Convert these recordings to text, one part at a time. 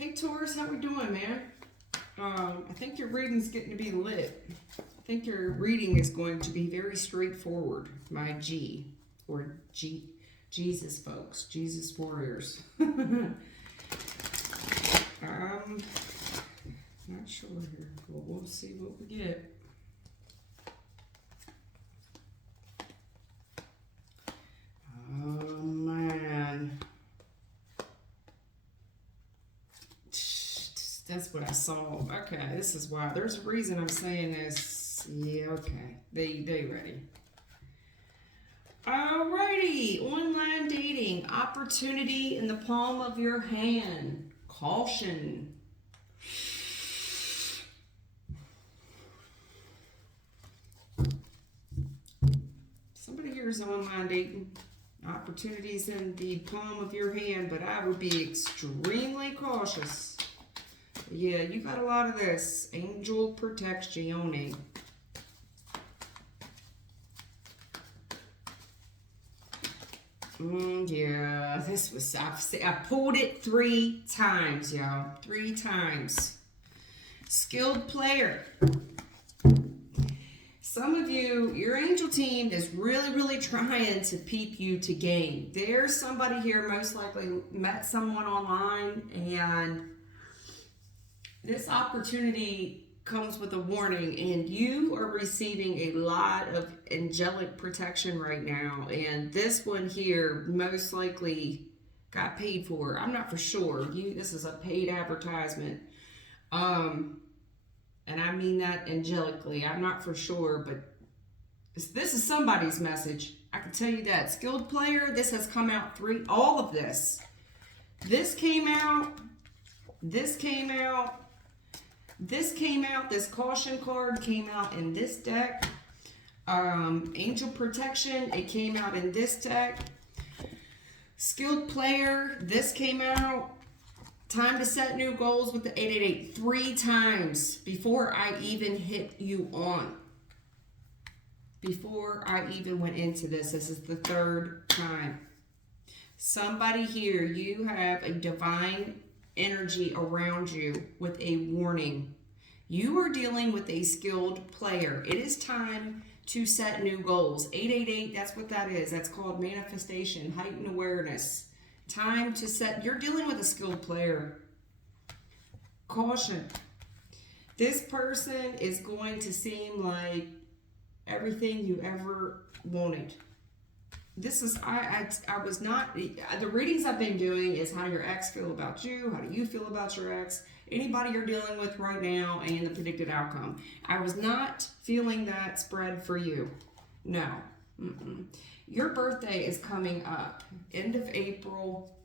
Hey Taurus, how we doing, man? I think your reading's getting to be lit. I think your reading is going to be very straightforward, my G, or Jesus folks, Jesus warriors. Not sure here. Well, we'll see what we get. Oh man. That's what I saw. Okay, this is why. There's a reason I'm saying this. Yeah, okay. They ready. Alrighty. Online dating. Opportunity in the palm of your hand. Caution. Somebody here is online dating. Opportunities in the palm of your hand, but I would be extremely cautious. Yeah, you got a lot of this. Angel protection. Yeah, this was, I pulled it 3 times, y'all. 3 times. Skilled player. Some of you, your angel team is really trying to peep you to game. There's somebody here most likely met someone online, and this opportunity comes with a warning, and you are receiving a lot of angelic protection right now. And this one here most likely got paid for. I'm not for sure. This is a paid advertisement. And I mean that angelically. I'm not for sure, but this is somebody's message. I can tell you that. Skilled player, this has come out all of this. This came out. This came out. This came out. This caution card came out in this deck. Angel protection, it came out in this deck. Skilled player, this came out. Time to set new goals with the 888 3 times before I even hit you on. Before I even went into this. This is the 3rd time. Somebody here, you have a divine energy around you with a warning. You are dealing with a skilled player. It is time to set new goals. 888, that's what that is. That's called manifestation, heightened awareness. Time to set, you're dealing with a skilled player. Caution. This person is going to seem like everything you ever wanted. This is, I was not, the readings I've been doing is how your ex feel about you, how do you feel about your ex, anybody you're dealing with right now, and the predicted outcome. I was not feeling that spread for you. No. Your birthday is coming up, end of April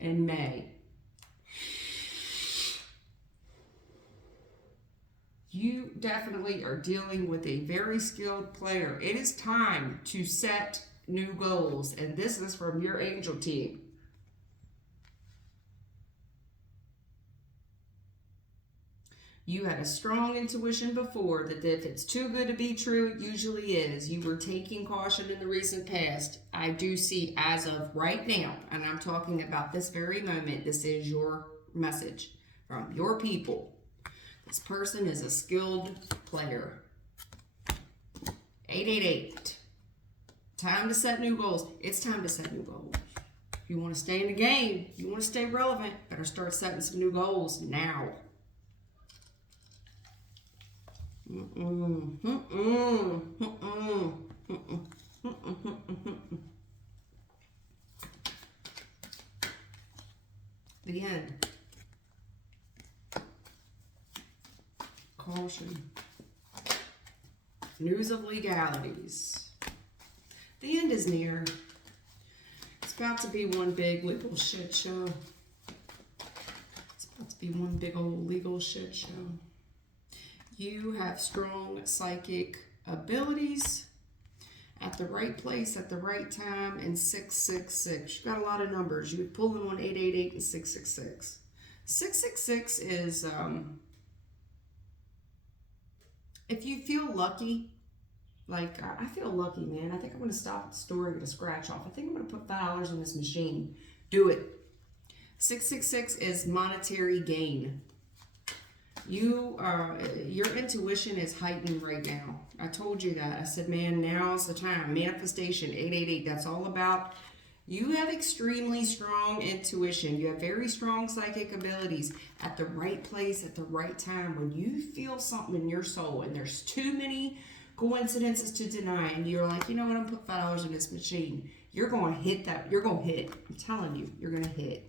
and May. You definitely are dealing with a very skilled player. It is time to set new goals, and this is from your angel team. You had a strong intuition before that if it's too good to be true, it usually is. You were taking caution in the recent past. I do see as of right now, and I'm talking about this very moment, this is your message from your people. This person is a skilled player. 888. Time to set new goals. It's time to set new goals. If you want to stay in the game, you want to stay relevant, better start setting some new goals now. The end. Caution. News of legalities. The end is near. It's about to be one big legal shit show. It's about to be one big old legal shit show. You have strong psychic abilities at the right place at the right time, and 666. You've got a lot of numbers. You would pull in on 888 and 666. 666 is, if you feel lucky, like, I feel lucky, man. I think I'm going to stop at the store and get a scratch off. I think I'm going to put $5 in this machine. Do it. 666 is monetary gain. Your intuition is heightened right now. I told you that. I said, man, now's the time. Manifestation, 888. That's all about. You have extremely strong intuition. You have very strong psychic abilities at the right place at the right time. When you feel something in your soul and there's too many coincidences to deny, and you're like, you know what, I'm going to put $5 in this machine. You're going to hit that. You're going to hit. I'm telling you, you're going to hit.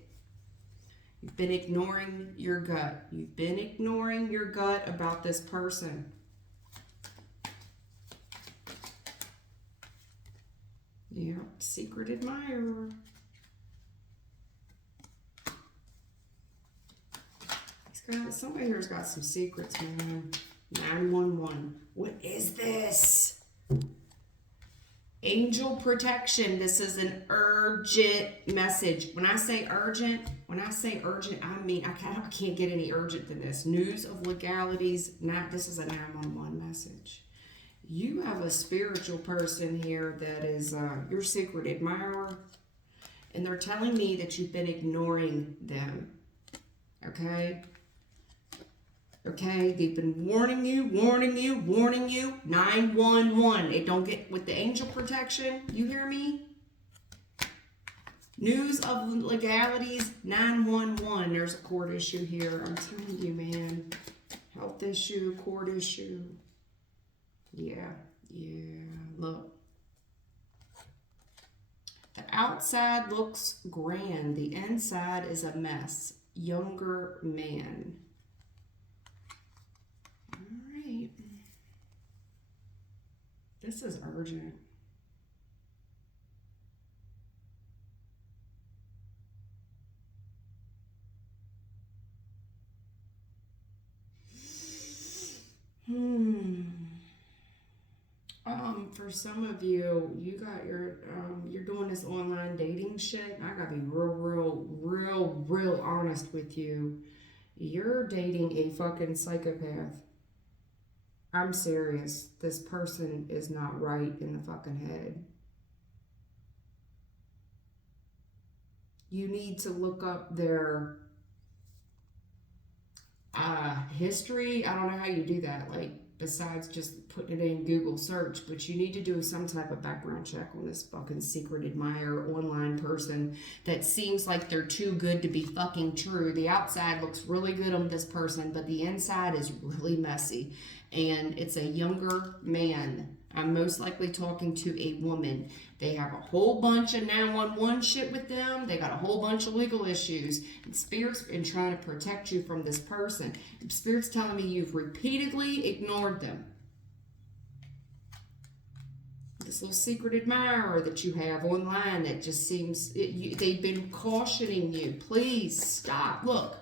You've been ignoring your gut. You've been ignoring your gut about this person. Yeah, secret admirer. Somebody here's got some secrets, man. 911. What is this? Angel protection. This is an urgent message. When I say urgent, I mean I can't get any urgent than this. News of legalities. This is a 911 message. You have a spiritual person here that is your secret admirer, and they're telling me that you've been ignoring them. Okay? Okay, they've been warning you. 911. It don't get with the angel protection. You hear me? News of legalities. 911. There's a court issue here. I'm telling you, man. Health issue, court issue. Yeah. Look. The outside looks grand. The inside is a mess. Younger man. Alright. This is urgent. For some of you, you got you're doing this online dating shit. I gotta be real honest with you. You're dating a fucking psychopath. I'm serious. This person is not right in the fucking head. You need to look up their history. I don't know how you do that, like besides just putting it in Google search, but you need to do some type of background check on this fucking secret admirer online person that seems like they're too good to be fucking true. The outside looks really good on this person, but the inside is really messy, and it's a younger man. I'm most likely talking to a woman. They have a whole bunch of 911 shit with them. They got a whole bunch of legal issues. And Spirit's been trying to protect you from this person. And Spirit's telling me you've repeatedly ignored them. This little secret admirer that you have online that just seems... they've been cautioning you. Please stop. Look.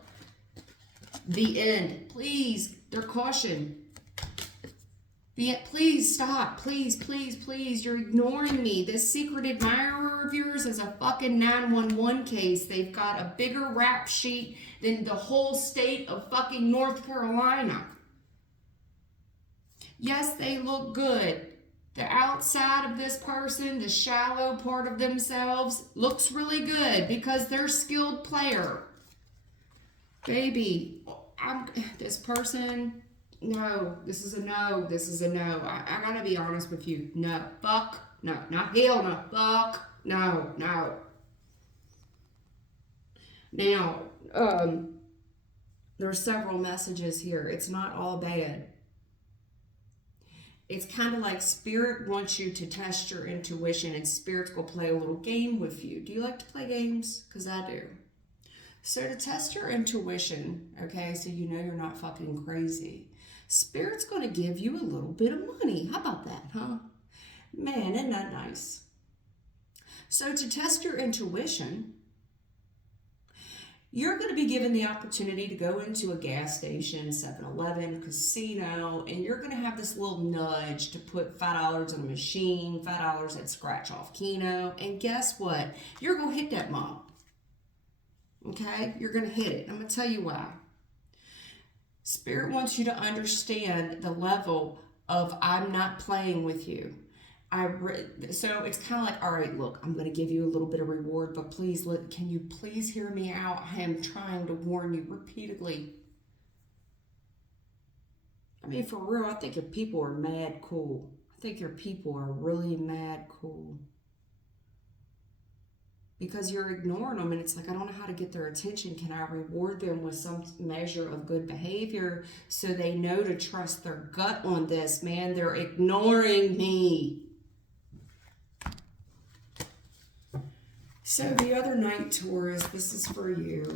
The end. Please. They're cautioned. Please stop. Please. You're ignoring me. This secret admirer of yours is a fucking 911 case. They've got a bigger rap sheet than the whole state of fucking North Carolina. Yes, they look good. The outside of this person, the shallow part of themselves, looks really good because they're a skilled player. Baby, this person... No, this is a no. I gotta be honest with you. No. Fuck. No. Not hell no. Fuck. No. Now, there are several messages here. It's not all bad. It's kind of like Spirit wants you to test your intuition, and Spirit's gonna play a little game with you. Do you like to play games? Because I do. So to test your intuition, okay, so you know you're not fucking crazy, Spirit's going to give you a little bit of money. How about that, huh? Man, isn't that nice? So to test your intuition, you're going to be given the opportunity to go into a gas station, 7-Eleven, casino, and you're going to have this little nudge to put $5 on a machine, $5 at scratch off Keno, and guess what? You're going to hit that mom. Okay? You're going to hit it. I'm going to tell you why. Spirit wants you to understand the level of I'm not playing with you. So it's kind of like, all right, look, I'm going to give you a little bit of reward, but please, can you please hear me out? I am trying to warn you repeatedly. I mean, for real, I think your people are mad cool. I think your people are really mad cool. Because you're ignoring them, and it's like, I don't know how to get their attention. Can I reward them with some measure of good behavior so they know to trust their gut on this? Man, they're ignoring me. So the other night, Taurus, this is for you.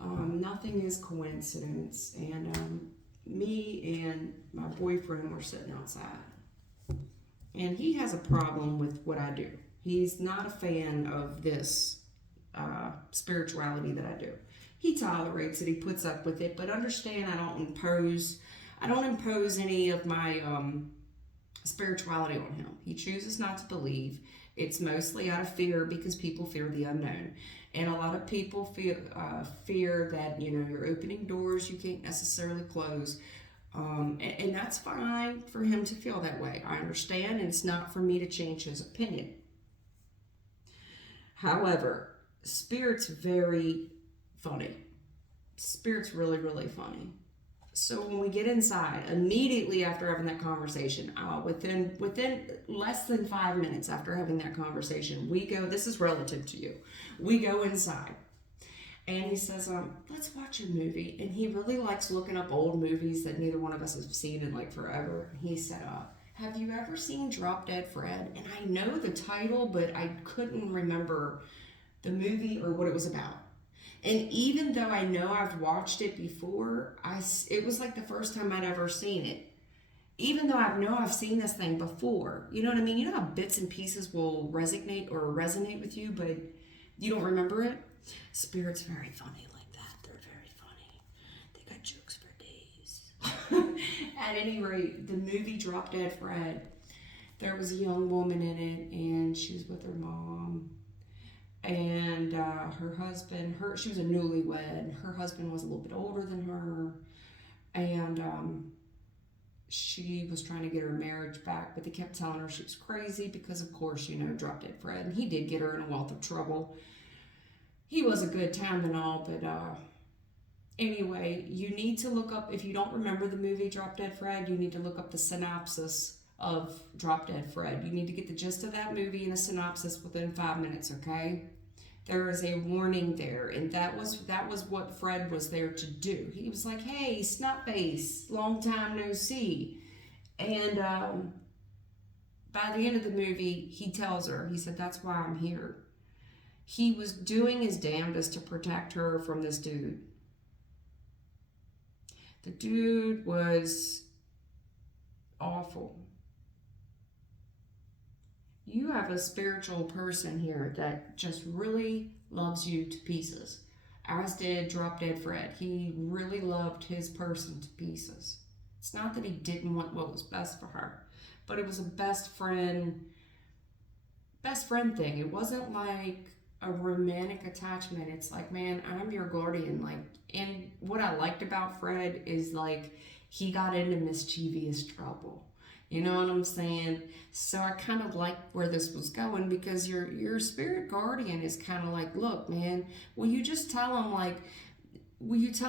Nothing is coincidence. And me and my boyfriend were sitting outside. And he has a problem with what I do. He's not a fan of this spirituality that I do. He tolerates it, he puts up with it, but understand I don't impose any of my spirituality on him. He chooses not to believe. It's mostly out of fear because people fear the unknown. And a lot of people fear that, you're opening doors you can't necessarily close. And that's fine for him to feel that way. I understand, and it's not for me to change his opinion. However, Spirit's very funny. Spirit's really, really funny. So when we get inside, immediately after having that conversation, within less than 5 minutes after having that conversation, we go, this is relative to you, we go inside. And he says, let's watch a movie. And he really likes looking up old movies that neither one of us have seen in like forever. He said, have you ever seen Drop Dead Fred? And I know the title, but I couldn't remember the movie or what it was about. And even though I know I've watched it before, it was like the first time I'd ever seen it. Even though I've seen this thing before. You know what I mean? You know how bits and pieces will resonate with you, but you don't remember it? Spirit's very funny like that. They're very funny. They got jokes for days. At any rate, the movie Drop Dead Fred, there was a young woman in it, and she was with her mom. And her husband, she was a newlywed. Her husband was a little bit older than her. And she was trying to get her marriage back, but they kept telling her she was crazy because, of course, Drop Dead Fred. And he did get her in a wealth of trouble. He was a good time and all, but anyway, you need to look up, if you don't remember the movie Drop Dead Fred, you need to look up the synopsis of Drop Dead Fred. You need to get the gist of that movie and a synopsis within 5 minutes, okay? There is a warning there, and that was what Fred was there to do. He was like, hey, Snotface, long time no see. And by the end of the movie, he tells her, he said, that's why I'm here. He was doing his damnedest to protect her from this dude. The dude was awful. You have a spiritual person here that just really loves you to pieces. As did Drop Dead Fred. He really loved his person to pieces. It's not that he didn't want what was best for her, but it was a best friend thing. It wasn't like a romantic attachment. It's like, man, I'm your guardian. And what I liked about Fred is he got into mischievous trouble. You know what I'm saying? So I kind of like where this was going, because your spirit guardian is kind of like, look, man, will you tell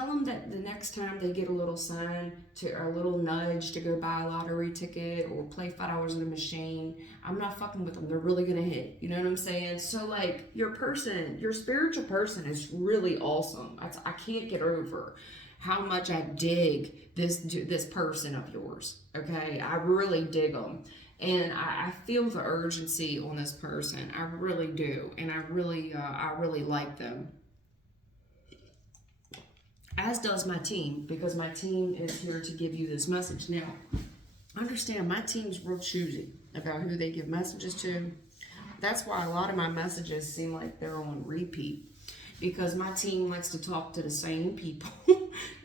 them that the next time they get a little sign or a little nudge to go buy a lottery ticket or play $5 on a machine, I'm not fucking with them. They're really going to hit. You know what I'm saying? So your spiritual person is really awesome. I can't get over how much I dig this person of yours. Okay, I really dig them, and I feel the urgency on this person. I really do, and I really like them. As does my team, because my team is here to give you this message. Now, understand, my team's real choosy about who they give messages to. That's why a lot of my messages seem like they're on repeat, because my team likes to talk to the same people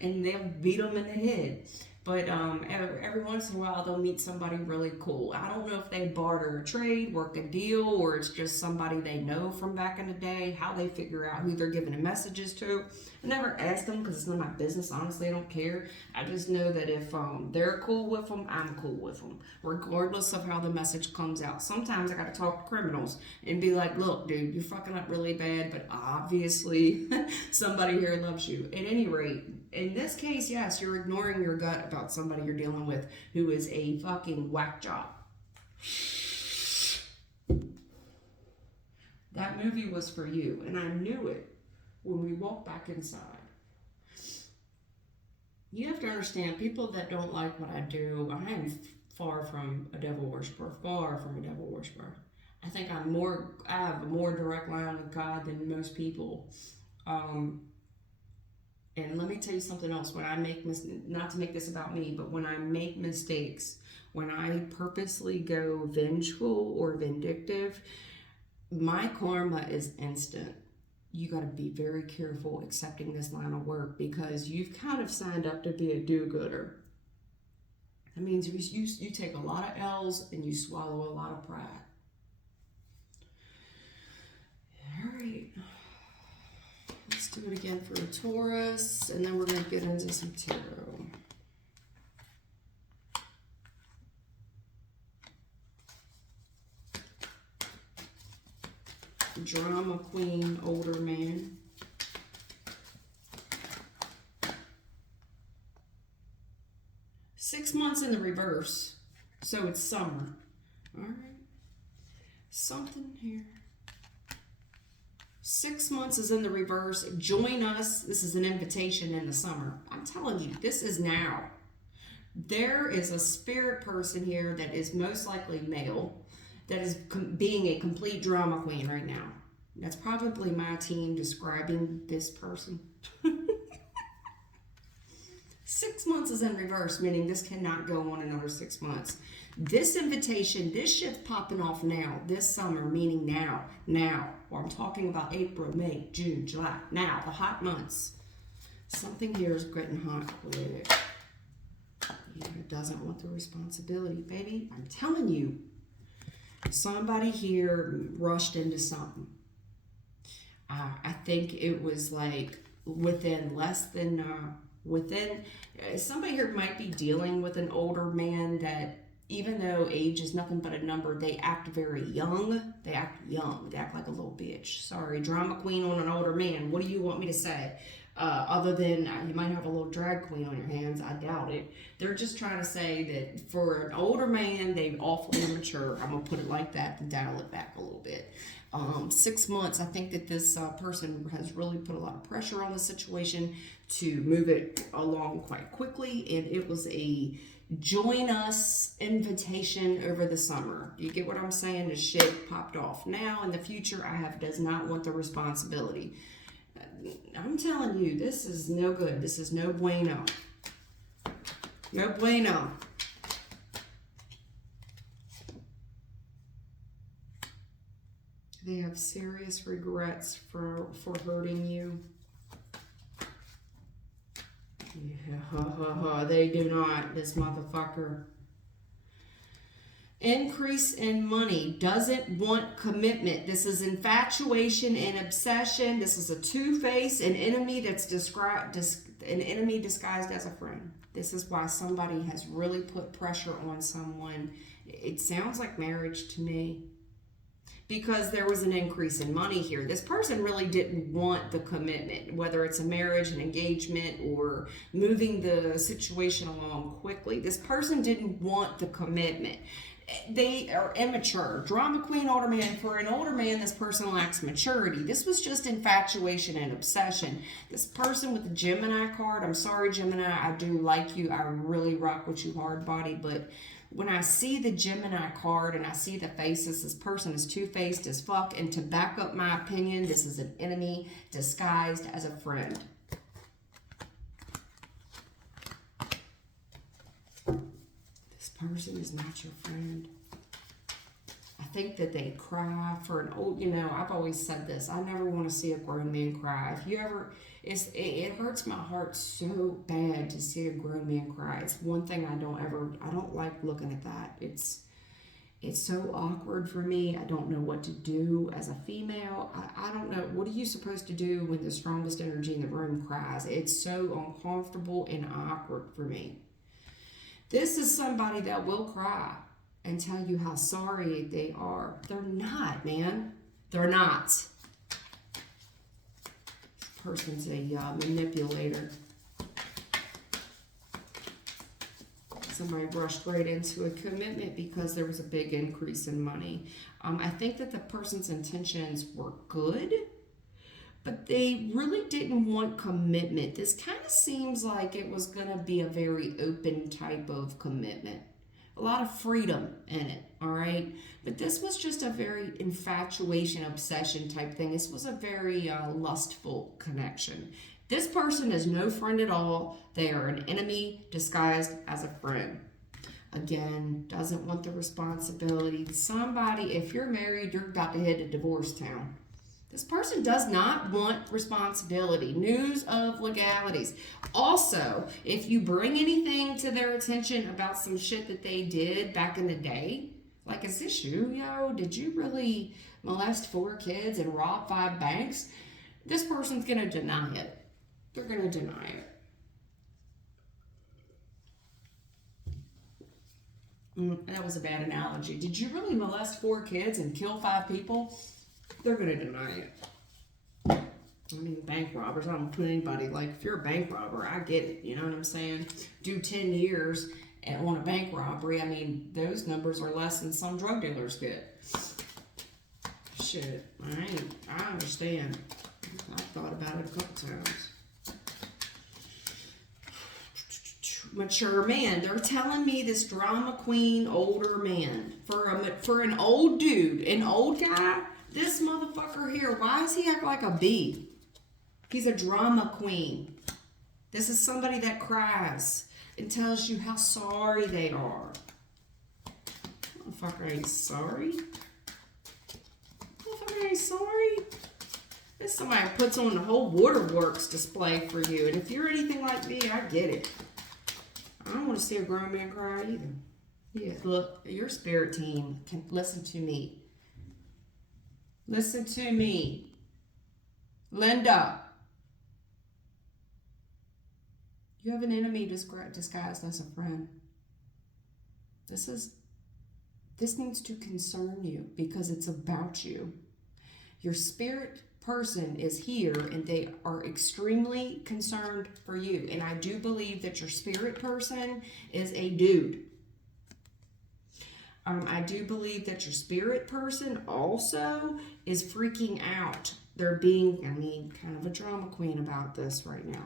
and they'll beat them in the head. But every once in a while, they'll meet somebody really cool. I don't know if they barter a trade, work a deal, or it's just somebody they know from back in the day, how they figure out who they're giving messages to. I never ask them because it's none of my business. Honestly, I don't care. I just know that if they're cool with them, I'm cool with them, regardless of how the message comes out. Sometimes I got to talk to criminals and be like, look, dude, you're fucking up really bad, but obviously somebody here loves you. At any rate, in this case, yes, you're ignoring your gut about somebody you're dealing with who is a fucking whack job. That movie was for you, and I knew it when we walked back inside. You have to understand, people that don't like what I do, I am far from a devil worshiper, far from a devil worshiper. I think I have a more direct line with God than most people. And let me tell you something else. When I make not to make this about me, but when I make mistakes, when I purposely go vengeful or vindictive, my karma is instant. You got to be very careful accepting this line of work because you've kind of signed up to be a do-gooder. That means you take a lot of L's and you swallow a lot of pride. All right. Let's do it again for a Taurus, and then we're going to get into some tarot. Drama queen, older man. Six months in the reverse, so it's summer. All right. Something here. 6 months is in the reverse. Join us. This is an invitation in the summer. I'm telling you, this is now. There is a spirit person here that is most likely male that is being a complete drama queen right now. That's probably my team describing this person. 6 months is in reverse, meaning this cannot go on another 6 months. This invitation, this shit's popping off now, this summer, meaning now. Or I'm talking about April, May, June, July. Now, the hot months. Something here is getting hot quick. It doesn't want the responsibility, baby. I'm telling you. Somebody here rushed into something. I think it was like within less than, somebody here might be dealing with an older man that, even though age is nothing but a number, they act very young. They act young. They act like a little bitch. Sorry, drama queen on an older man. What do you want me to say? Other than you might have a little drag queen on your hands. I doubt it. They're just trying to say that for an older man, they're awfully immature. I'm going to put it like that to dial it back a little bit. 6 months, I think that this person has really put a lot of pressure on the situation to move it along quite quickly. And it was a join us invitation over the summer. You get what I'm saying? The shit popped off. Now in the future, does not want the responsibility. I'm telling you, this is no good. This is no bueno. No bueno. They have serious regrets for hurting you. Yeah, they do not, this motherfucker. Increase in money, doesn't want commitment. This is infatuation and obsession. This is a two-face, an enemy that's an enemy disguised as a friend. This is why somebody has really put pressure on someone. It sounds like marriage to me. Because there was an increase in money here. This person really didn't want the commitment, whether it's a marriage, an engagement, or moving the situation along quickly. This person didn't want the commitment. They are immature. Drama queen, older man. For an older man, this person lacks maturity. This was just infatuation and obsession. This person with the Gemini card, I'm sorry, Gemini, I do like you. I really rock with you hard body, but when I see the Gemini card and I see the faces, this person is two-faced as fuck. And to back up my opinion, this is an enemy disguised as a friend. This person is not your friend. I think that they cry for an old, I've always said this. I never want to see a grown man cry. It hurts my heart so bad to see a grown man cry. It's one thing I don't like looking at that. It's so awkward for me. I don't know what to do as a female. I don't know. What are you supposed to do when the strongest energy in the room cries? It's so uncomfortable and awkward for me. This is somebody that will cry and tell you how sorry they are. They're not, man. They're not. This person's a manipulator. Somebody rushed right into a commitment because there was a big increase in money. I think that the person's intentions were good, but they really didn't want commitment. This kind of seems like it was going to be a very open type of commitment. A lot of freedom in it, all right? But this was just a very infatuation, obsession type thing. This was a very lustful connection. This person is no friend at all. They are an enemy disguised as a friend. Again, doesn't want the responsibility. Somebody, if you're married, you're about to head to divorce town. This person does not want responsibility. News of legalities. Also, if you bring anything to their attention about some shit that they did back in the day, like, is this you, yo? Did you really molest 4 kids and rob 5 banks? This person's going to deny it. They're going to deny it. That was a bad analogy. Did you really molest 4 kids and kill 5 people? They're going to deny it. I mean, bank robbers, I don't put anybody, like, if you're a bank robber, I get it, you know what I'm saying? Do 10 years on a bank robbery, I mean, those numbers are less than some drug dealers get. Shit, I understand. I've thought about it a couple times. Mature man. They're telling me this drama queen, older man. For an old dude, an old guy, this motherfucker here, why does he act like a bee? He's a drama queen. This is somebody that cries and tells you how sorry they are. Motherfucker ain't sorry. Motherfucker ain't sorry. This is somebody who puts on the whole waterworks display for you. And if you're anything like me, I get it. I don't want to see a grown man cry either. Yeah, look, your spirit team can listen to me. Listen to me. Linda. You have an enemy disguised as a friend. This needs to concern you because it's about you. Your spirit person is here and they are extremely concerned for you. And I do believe that your spirit person is a dude. I do believe that your spirit person also is freaking out. They're being, kind of a drama queen about this right now.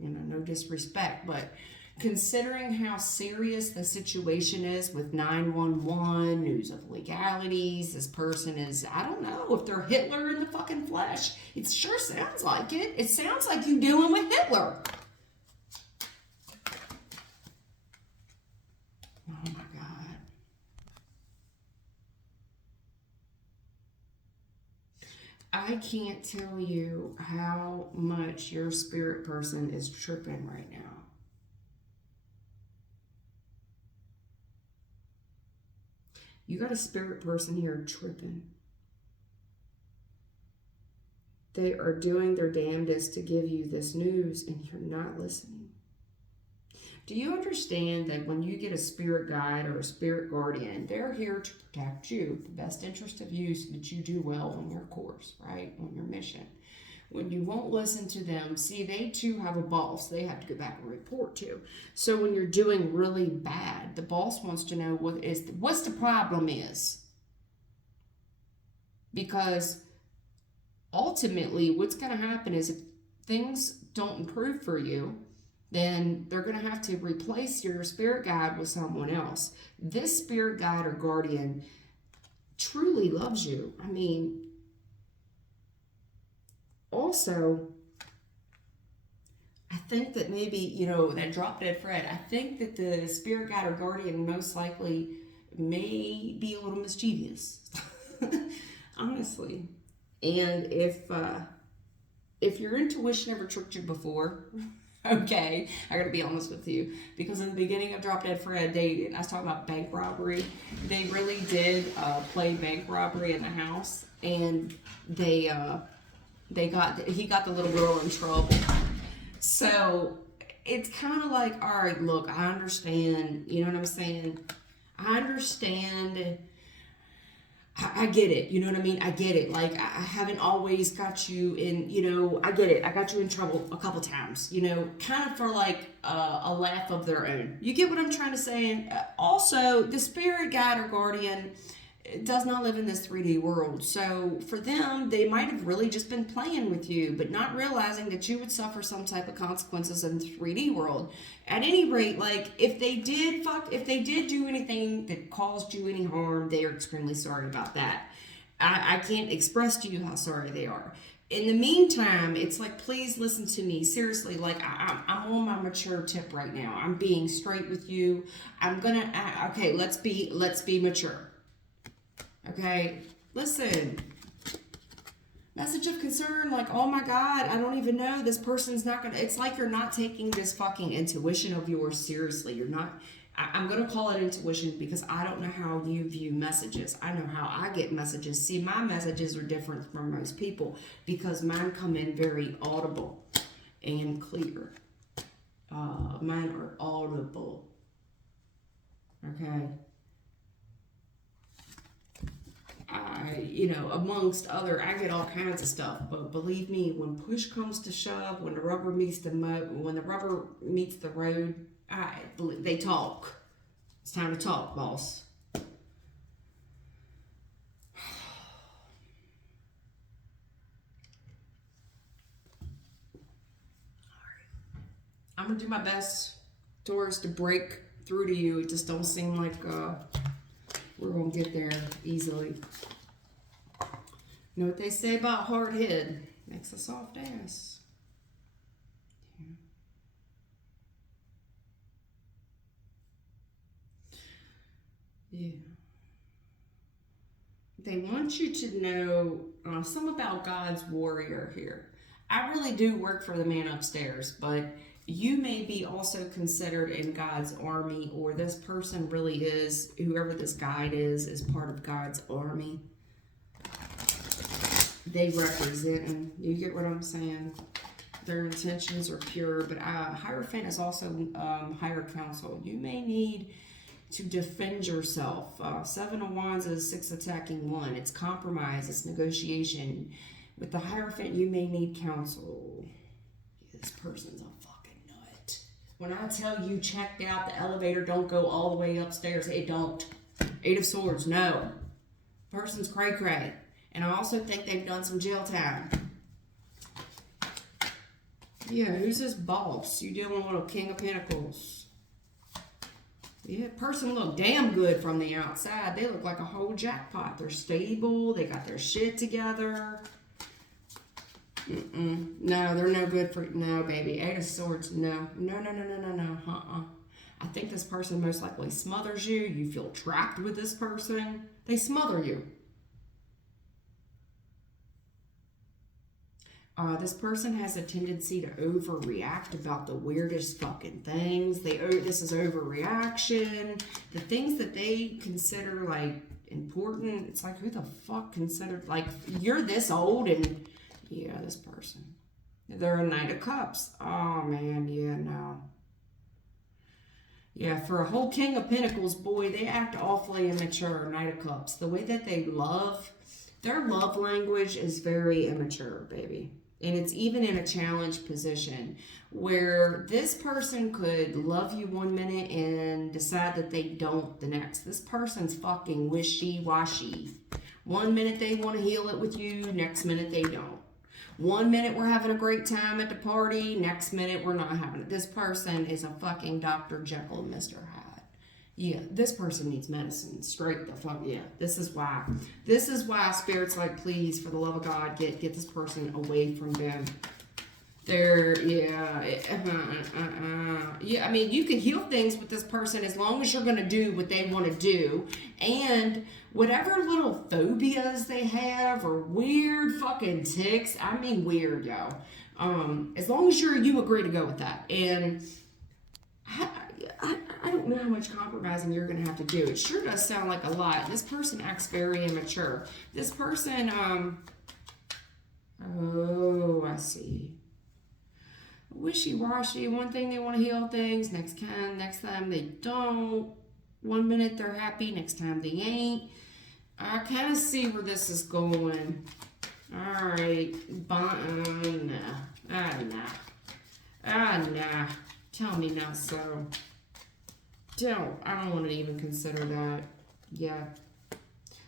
No disrespect, but considering how serious the situation is with 911, news of legalities, this person is, I don't know if they're Hitler in the fucking flesh. It sure sounds like it. It sounds like you dealing with Hitler. Oh my God. I can't tell you how much your spirit person is tripping right now. You got a spirit person here tripping. They are doing their damnedest to give you this news and you're not listening. Do you understand that when you get a spirit guide or a spirit guardian, they're here to protect you, the best interest of you, so that you do well on your course, right? On your mission. When you won't listen to them, see, they too have a boss they have to go back and report to. So when you're doing really bad, the boss wants to know what's the problem is. Because ultimately, what's going to happen is if things don't improve for you, then they're going to have to replace your spirit guide with someone else. This spirit guide or guardian truly loves you. Also, I think that maybe, that drop dead Fred, I think that the spirit guide or guardian most likely may be a little mischievous. Honestly. And if if your intuition ever tricked you before, okay, I gotta be honest with you, because in the beginning of Drop Dead Fred, I was talking about bank robbery. They really did play bank robbery in the house, and he got the little girl in trouble. So it's kind of like, all right, look, I understand. You know what I'm saying? I understand. I get it. You know what I mean? I get it. Like, I haven't always got you in, I get it. I got you in trouble a couple times, kind of for like a laugh of their own. You get what I'm trying to say? And also, the spirit guide or guardian does not live in this 3D world. So for them, they might have really just been playing with you, but not realizing that you would suffer some type of consequences in the 3D world. At any rate, like, if they did do anything that caused you any harm, they are extremely sorry about that. I can't express to you how sorry they are. In the meantime, it's like, please listen to me. Seriously, like, I'm on my mature tip right now. I'm being straight with you. Okay, let's be mature. Okay, listen. Message of concern, like, oh my God, I don't even know. This person's not gonna, it's like you're not taking this fucking intuition of yours seriously. You're not, I'm gonna call it intuition because I don't know how you view messages. I know how I get messages. See, my messages are different from most people because mine come in very audible and clear. Mine are audible. Okay. Amongst other, I get all kinds of stuff. But believe me, when push comes to shove, when the rubber meets the road, they talk. It's time to talk, boss. I'm gonna do my best, Taurus, to break through to you. It just don't seem like we're gonna get there easily. You know what they say about hard head makes a soft ass. Yeah. They want you to know some about God's warrior here. I really do work for the man upstairs, but you may be also considered in God's army, or this person really is, whoever this guide is part of God's army. They represent him. You get what I'm saying? Their intentions are pure, but Hierophant is also higher counsel. You may need to defend yourself. 7 of Wands is 6 attacking 1. It's compromise. It's negotiation. With the Hierophant, you may need counsel. Yeah, this person's a fucking nut. When I tell you checked out the elevator, don't go all the way upstairs. It don't. 8 of Swords, no. Person's cray-cray. And I also think they've done some jail time. Yeah, who's this boss? You dealing with a King of Pentacles. Yeah, person look damn good from the outside. They look like a whole jackpot. They're stable. They got their shit together. No, they're no good for... No, baby. 8 of Swords, no. No. I think this person most likely smothers you. You feel trapped with this person. They smother you. This person has a tendency to overreact about the weirdest fucking things. This is overreaction. The things that they consider, like, important, it's like, who the fuck considered, like, you're this old and, yeah, this person. They're a Knight of Cups. Oh, man, yeah, no. Yeah, for a whole King of Pentacles, boy, they act awfully immature, Knight of Cups. The way that they love, their love language is very immature, baby. And it's even in a challenged position where this person could love you one minute and decide that they don't the next. This person's fucking wishy-washy. One minute they want to heal it with you, next minute they don't. One minute we're having a great time at the party, next minute we're not having it. This person is a fucking Dr. Jekyll Mr. Hyde. Yeah, this person needs medicine. Straight the fuck, yeah. This is why. Spirit's like, please, for the love of God, get this person away from them. Yeah, I mean, you can heal things with this person as long as you're going to do what they want to do. And whatever little phobias they have or weird fucking tics, I mean weird, yo. As long as you agree to go with that. And I don't know how much compromising you're going to have to do. It sure does sound like a lot. This person acts very immature. This person, oh, I see. Wishy-washy. One thing they want to heal things, next time they don't. 1 minute they're happy, next time they ain't. I kind of see where this is going. All right, nah. Tell me not so. I don't want to even consider that. Yeah.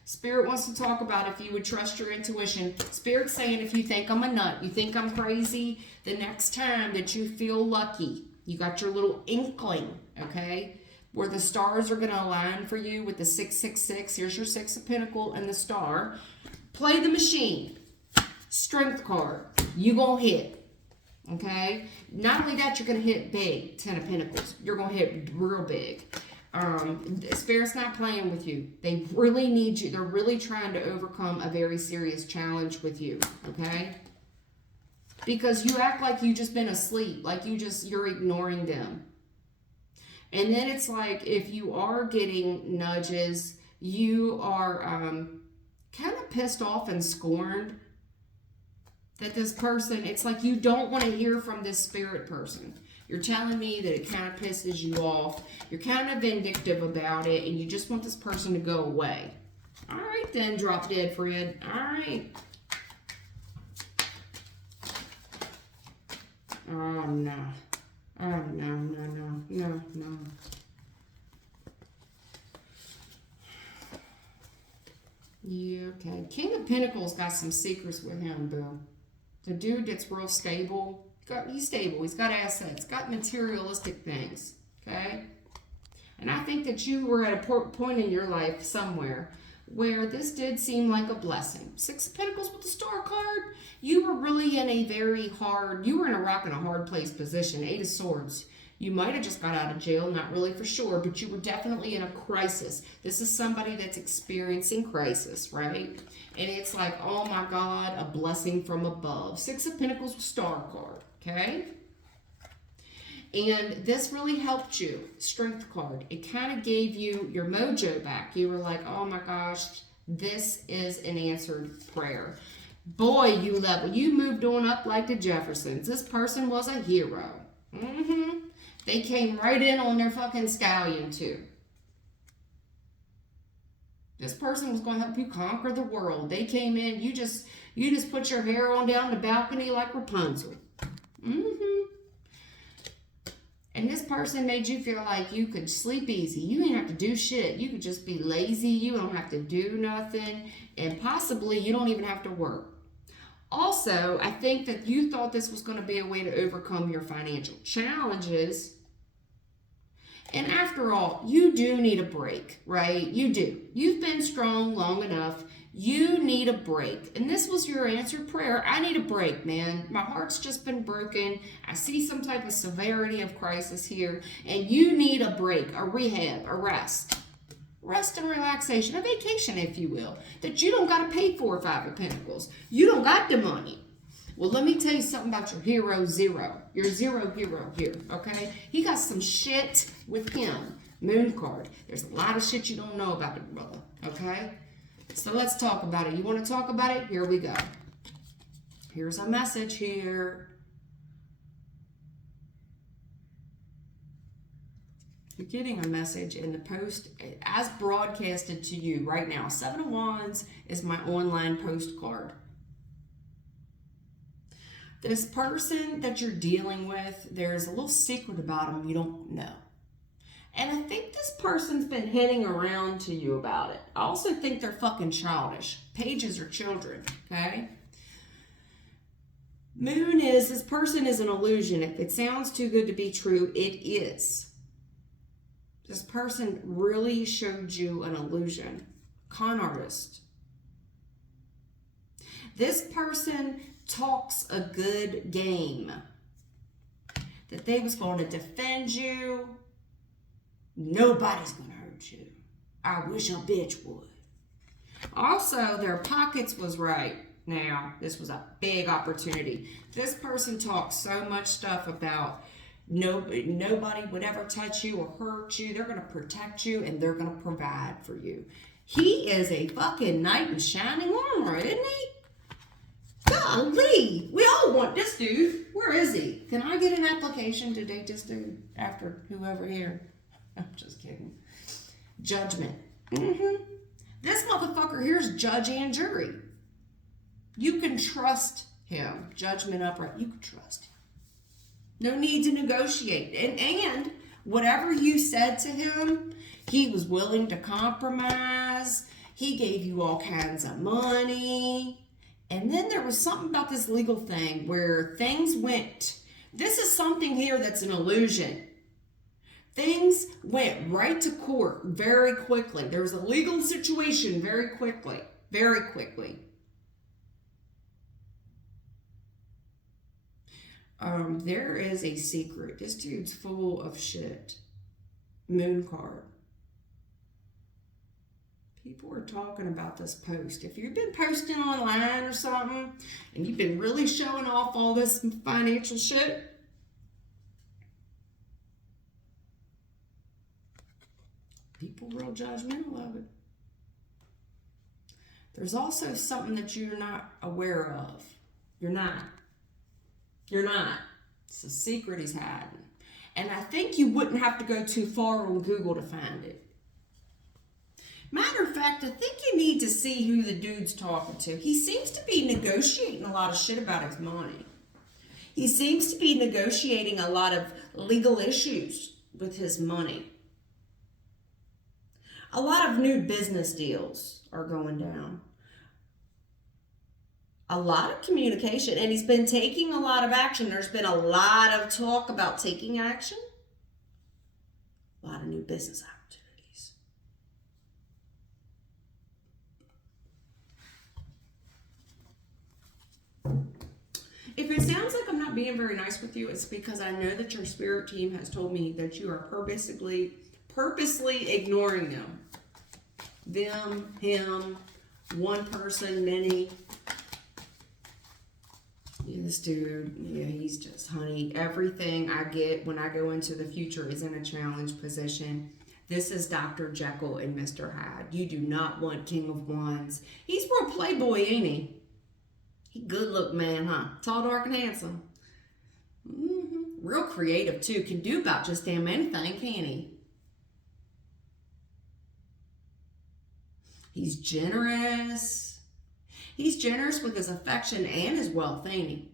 Spirit wants to talk about if you would trust your intuition. Spirit's saying if you think I'm a nut, you think I'm crazy, the next time that you feel lucky, you got your little inkling, okay, where the stars are going to align for you with the 666. Here's your 6 of Pentacles and the star. Play the machine. Strength card. You going to hit, okay? Not only that, you're going to hit big, 10 of Pentacles. You're going to hit real big. Spirit's not playing with you. They really need you. They're really trying to overcome a very serious challenge with you, okay? Because you act like you just been asleep, like you're ignoring them. And then it's like if you are getting nudges, you are kind of pissed off and scorned that this person, it's like you don't want to hear from this spirit person. You're telling me that it kind of pisses you off. You're kind of vindictive about it, and you just want this person to go away. All right, then, drop dead, Fred. All right. Oh, no. Oh, no. Yeah, okay. King of Pentacles got some secrets with him, boo. The dude that's real stable. He's stable. He's got assets. Got materialistic things. Okay? And I think that you were at a point in your life somewhere where this did seem like a blessing. 6 of Pentacles with the star card. You were really in a you were in a rock and a hard place position. 8 of Swords. You might have just got out of jail, not really for sure, but you were definitely in a crisis. This is somebody that's experiencing crisis, right? And it's like, oh my God, a blessing from above. 6 of Pentacles with star card, okay? And this really helped you. Strength card. It kind of gave you your mojo back. You were like, oh my gosh, this is an answered prayer. Boy, you moved on up like the Jeffersons. This person was a hero. They came right in on their fucking scallion too. This person was going to help you conquer the world. They came in, you just put your hair on down the balcony like Rapunzel. And this person made you feel like you could sleep easy. You didn't have to do shit. You could just be lazy. You don't have to do nothing. And possibly you don't even have to work. Also, I think that you thought this was going to be a way to overcome your financial challenges. And after all, you do need a break, right? You do. You've been strong long enough. You need a break. And this was your answered prayer. I need a break, man. My heart's just been broken. I see some type of severity of crisis here. And you need a break, a rehab, a rest. Rest and relaxation, a vacation, if you will, that you don't got to pay for. 5 of Pentacles. You don't got the money. Well, let me tell you something about your hero zero. Your zero hero here, okay? He got some shit with him. Moon card. There's a lot of shit you don't know about it, brother, okay? So let's talk about it. You want to talk about it? Here we go. Here's a message here. You're getting a message in the post as broadcasted to you right now. 7 of Wands is my online postcard. This person that you're dealing with, there's a little secret about them you don't know. And I think this person's been hinting around to you about it. I also think they're fucking childish. Pages are children, okay? Moon is, this person is an illusion. If it sounds too good to be true, it is. This person really showed you an illusion. Con artist. This person talks a good game. That they was going to defend you. Nobody's going to hurt you. I wish a bitch would. Also, their pockets was right. Now, this was a big opportunity. This person talks so much stuff about nobody would ever touch you or hurt you. They're going to protect you and they're going to provide for you. He is a fucking knight in shining armor, isn't he? Golly, we all want this dude. Where is he? Can I get an application to date this dude after whoever here? I'm just kidding. Judgment. This motherfucker here is judge and jury. You can trust him. Judgment upright. You can trust him. No need to negotiate. And whatever you said to him, he was willing to compromise. He gave you all kinds of money. And then there was something about this legal thing where things went. This is something here that's an illusion. Things went right to court very quickly. There was a legal situation very quickly. Very quickly. There is a secret. This dude's full of shit. Moon card. People are talking about this post. If you've been posting online or something, and you've been really showing off all this financial shit, people real judgmental of it. There's also something that you're not aware of. You're not. It's a secret he's hiding. And I think you wouldn't have to go too far on Google to find it. Matter of fact, I think you need to see who the dude's talking to. He seems to be negotiating a lot of shit about his money. He seems to be negotiating a lot of legal issues with his money. A lot of new business deals are going down. A lot of communication, and he's been taking a lot of action. There's been a lot of talk about taking action. A lot of new business opportunities. If it sounds like I'm not being very nice with you, it's because I know that your spirit team has told me that you are purposely ignoring them. Them, him, one person, many. Yeah, this dude, yeah, he's just, honey, everything I get when I go into the future is in a challenge position. This is Dr. Jekyll and Mr. Hyde. You do not want King of Wands. He's real playboy, ain't he? He good look man, huh? Tall, dark, and handsome. Real creative, too. Can do about just damn anything, can't he? He's generous. He's generous with his affection and his wealth, ain't he?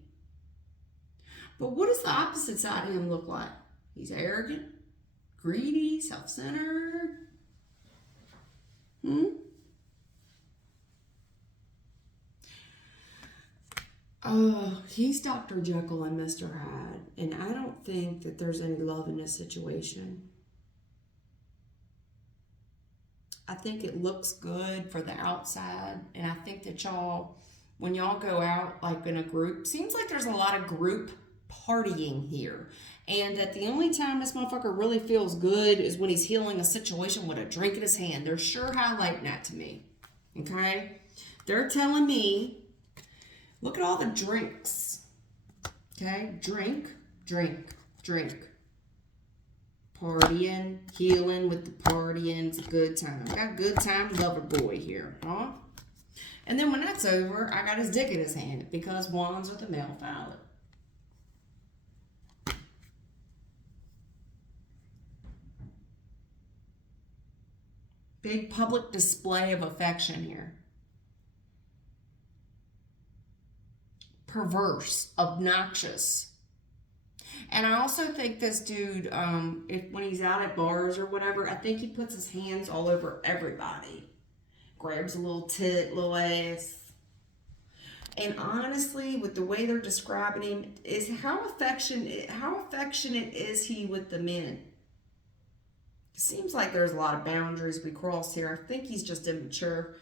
But what does the opposite side of him look like? He's arrogant, greedy, self-centered. He's Dr. Jekyll and Mr. Hyde, and I don't think that there's any love in this situation. I think it looks good for the outside, and I think that y'all, when y'all go out like in a group, seems like there's a lot of group partying here, and that the only time this motherfucker really feels good is when he's healing a situation with a drink in his hand. They're sure highlighting that to me, okay? They're telling me, look at all the drinks, okay? Drink, drink, drink. Partying, healing with the partying, it's a good time. I got a good time lover boy here, huh? And then when that's over, I got his dick in his hand because wands are the male phallic. Big public display of affection here. Perverse, obnoxious. And I also think this dude, when he's out at bars or whatever, I think he puts his hands all over everybody. Grabs a little tit, little ass. And honestly, with the way they're describing him, is how affectionate is he with the men? It seems like there's a lot of boundaries we cross here. I think he's just immature.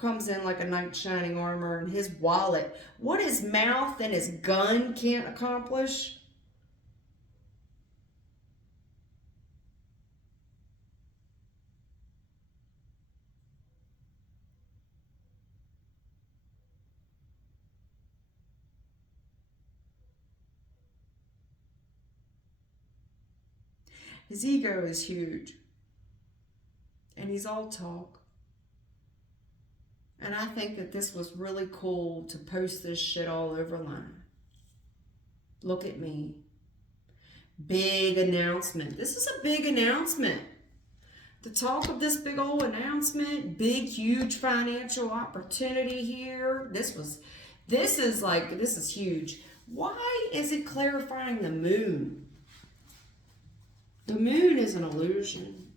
comes in like a knight in shining armor, and his wallet. What his mouth and his gun can't accomplish. His ego is huge. And he's all talk. And I think that this was really cool to post this shit all over line. Look at me. Big announcement. This is a big announcement. The talk of this big old announcement, big, huge financial opportunity here. This is huge. Why is it clarifying the moon? The moon is an illusion.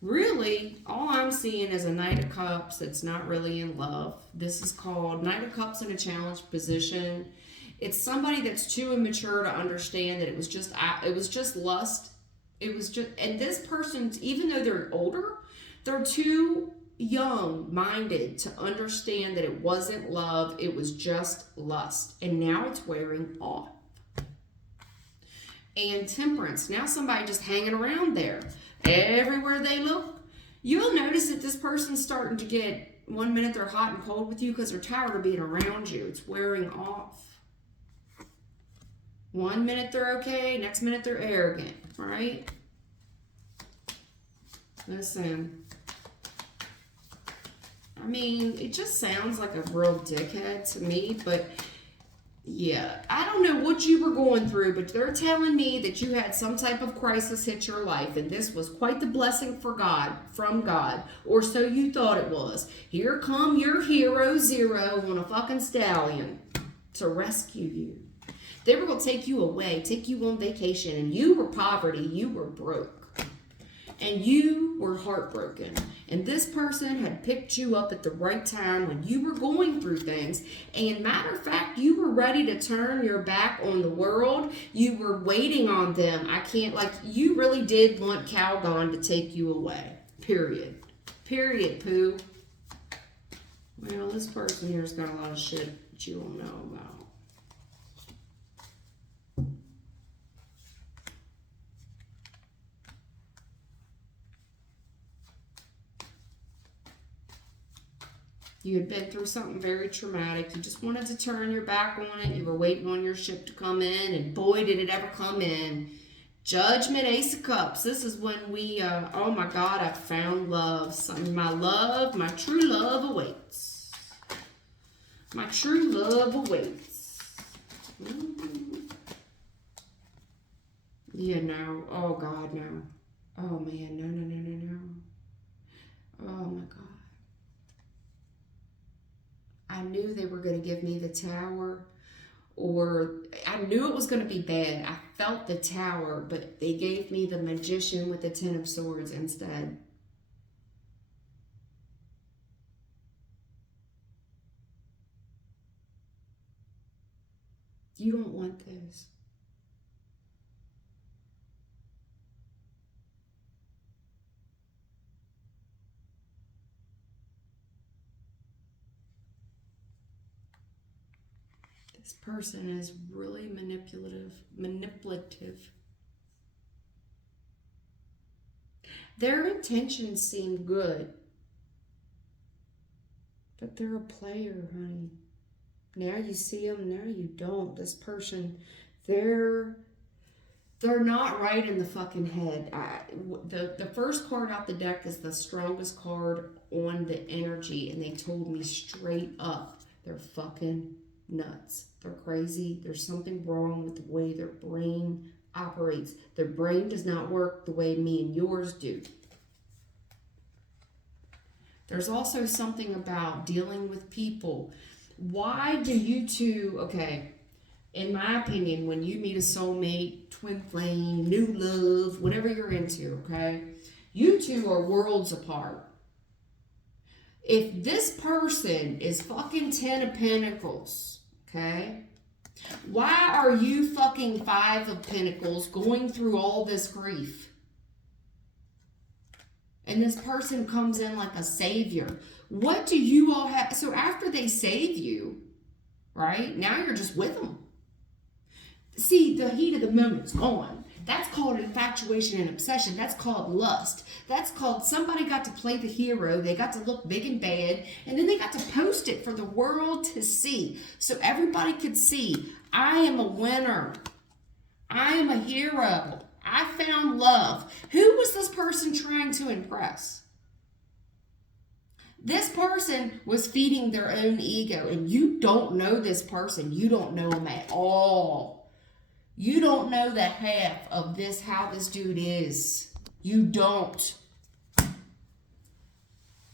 Really, all I'm seeing is a Knight of Cups that's not really in love. This is called Knight of Cups in a challenged position. It's somebody that's too immature to understand that it was just lust. And this person's, even though they're older, they're too young-minded to understand that it wasn't love, it was just lust. And now it's wearing off. And Temperance, now somebody just hanging around there. Everywhere they look, you'll notice that this person's starting to get, 1 minute they're hot and cold with you because they're tired of being around you. It's wearing off. 1 minute they're okay, next minute they're arrogant, right? Listen, I mean, it just sounds like a real dickhead to me, but yeah, I don't know what you were going through, but they're telling me that you had some type of crisis hit your life, and this was quite the blessing from God, or so you thought it was. Here come your hero Zero on a fucking stallion to rescue you. They were going to take you away, take you on vacation, and you were poverty, you were broke. And you were heartbroken. And this person had picked you up at the right time when you were going through things. And matter of fact, you were ready to turn your back on the world. You were waiting on them. You really did want Calgon to take you away. Period. Period, poo. Well, this person here's got a lot of shit that you don't know about. You had been through something very traumatic. You just wanted to turn your back on it. You were waiting on your ship to come in, and boy, did it ever come in. Judgment, Ace of Cups. This is when we, oh my God, I found love. My true love awaits. My true love awaits. Yeah, no. Oh God, no. Oh man, no. Oh my God. I knew they were going to give me the Tower, or I knew it was going to be bad. I felt the Tower, but they gave me the Magician with the Ten of Swords instead. You don't want this. This person is really manipulative. Their intentions seem good, but they're a player, honey. Now you see them, now you don't. This person, they're not right in the fucking head. The first card out the deck is the strongest card on the energy, and they told me straight up, they're fucking nuts. They're crazy. There's something wrong with the way their brain operates. Their brain does not work the way me and yours do. There's also something about dealing with people. Why do you two, okay, in my opinion, when you meet a soulmate, twin flame, new love, whatever you're into, okay, you two are worlds apart. If this person is fucking 10 of Pentacles, okay, why are you fucking 5 of Pentacles going through all this grief? And this person comes in like a savior. What do you all have? So after they save you, right? Now you're just with them. See, the heat of the moment's gone. That's called infatuation and obsession. That's called lust. That's called somebody got to play the hero. They got to look big and bad. And then they got to post it for the world to see. So everybody could see, I am a winner. I am a hero. I found love. Who was this person trying to impress? This person was feeding their own ego. And you don't know this person. You don't know him at all. You don't know the half of this, how this dude is. You don't.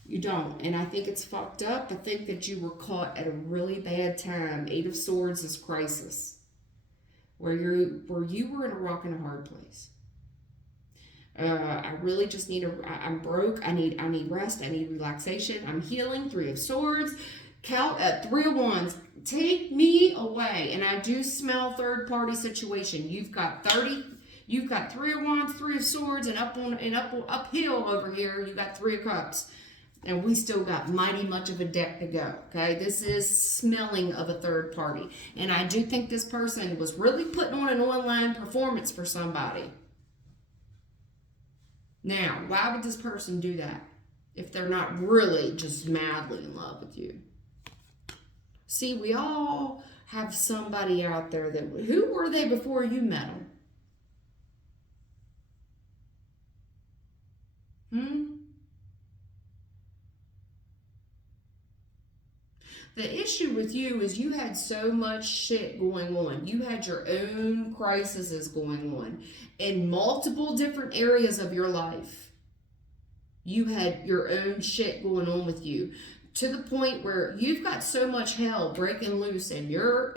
You don't. And I think it's fucked up. I think that you were caught at a really bad time. 8 of Swords is crisis. Where you were in a rock and a hard place. I really just need I'm broke. I need rest. I need relaxation. I'm healing. 3 of Swords. Count at 3 of Wands. Take me away. And I do smell third party situation. You've got 3 of Wands, 3 of Swords, and uphill over here, you got 3 of Cups. And we still got mighty much of a deck to go. Okay, this is smelling of a third party. And I do think this person was really putting on an online performance for somebody. Now, why would this person do that if they're not really just madly in love with you? See, we all have somebody out there that, who were they before you met them? The issue with you is you had so much shit going on. You had your own crises going on in multiple different areas of your life. You had your own shit going on with you. To the point where you've got so much hell breaking loose in your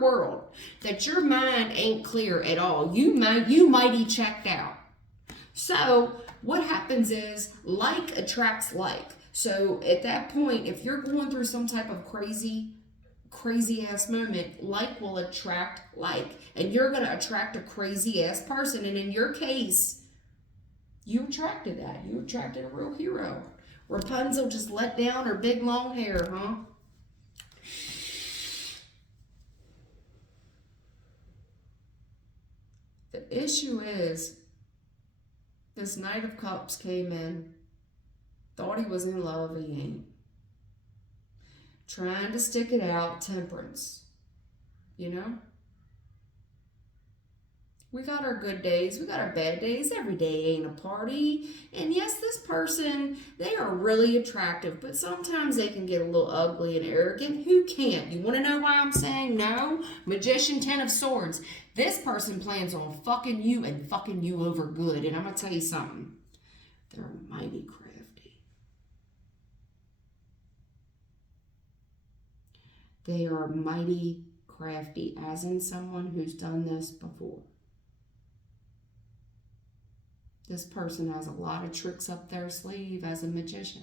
world that your mind ain't clear at all. You mighty checked out. So what happens is like attracts like. So at that point, if you're going through some type of crazy ass moment, like will attract like, and you're gonna attract a crazy ass person. And in your case, you attracted that. You attracted a real hero. Rapunzel just let down her big long hair, huh? The issue is, this Knight of Cups came in, thought he was in love, he ain't. Trying to stick it out, temperance. You know? We got our good days, we got our bad days. Every day ain't a party. And yes, this person, they are really attractive, but sometimes they can get a little ugly and arrogant. Who can't? You want to know why I'm saying no? Magician, 10 of Swords. This person plans on fucking you and fucking you over good. And I'm going to tell you something. They're mighty crafty. They are mighty crafty, as in someone who's done this before. This person has a lot of tricks up their sleeve as a magician.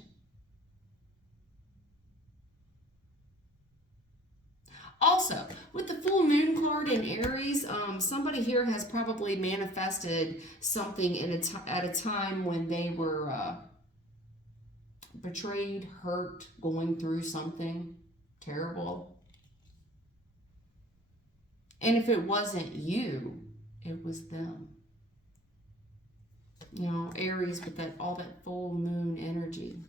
Also, with the full moon card in Aries, somebody here has probably manifested something at a time when they were betrayed, hurt, going through something terrible. And if it wasn't you, it was them. You know, Aries with all that full moon energy.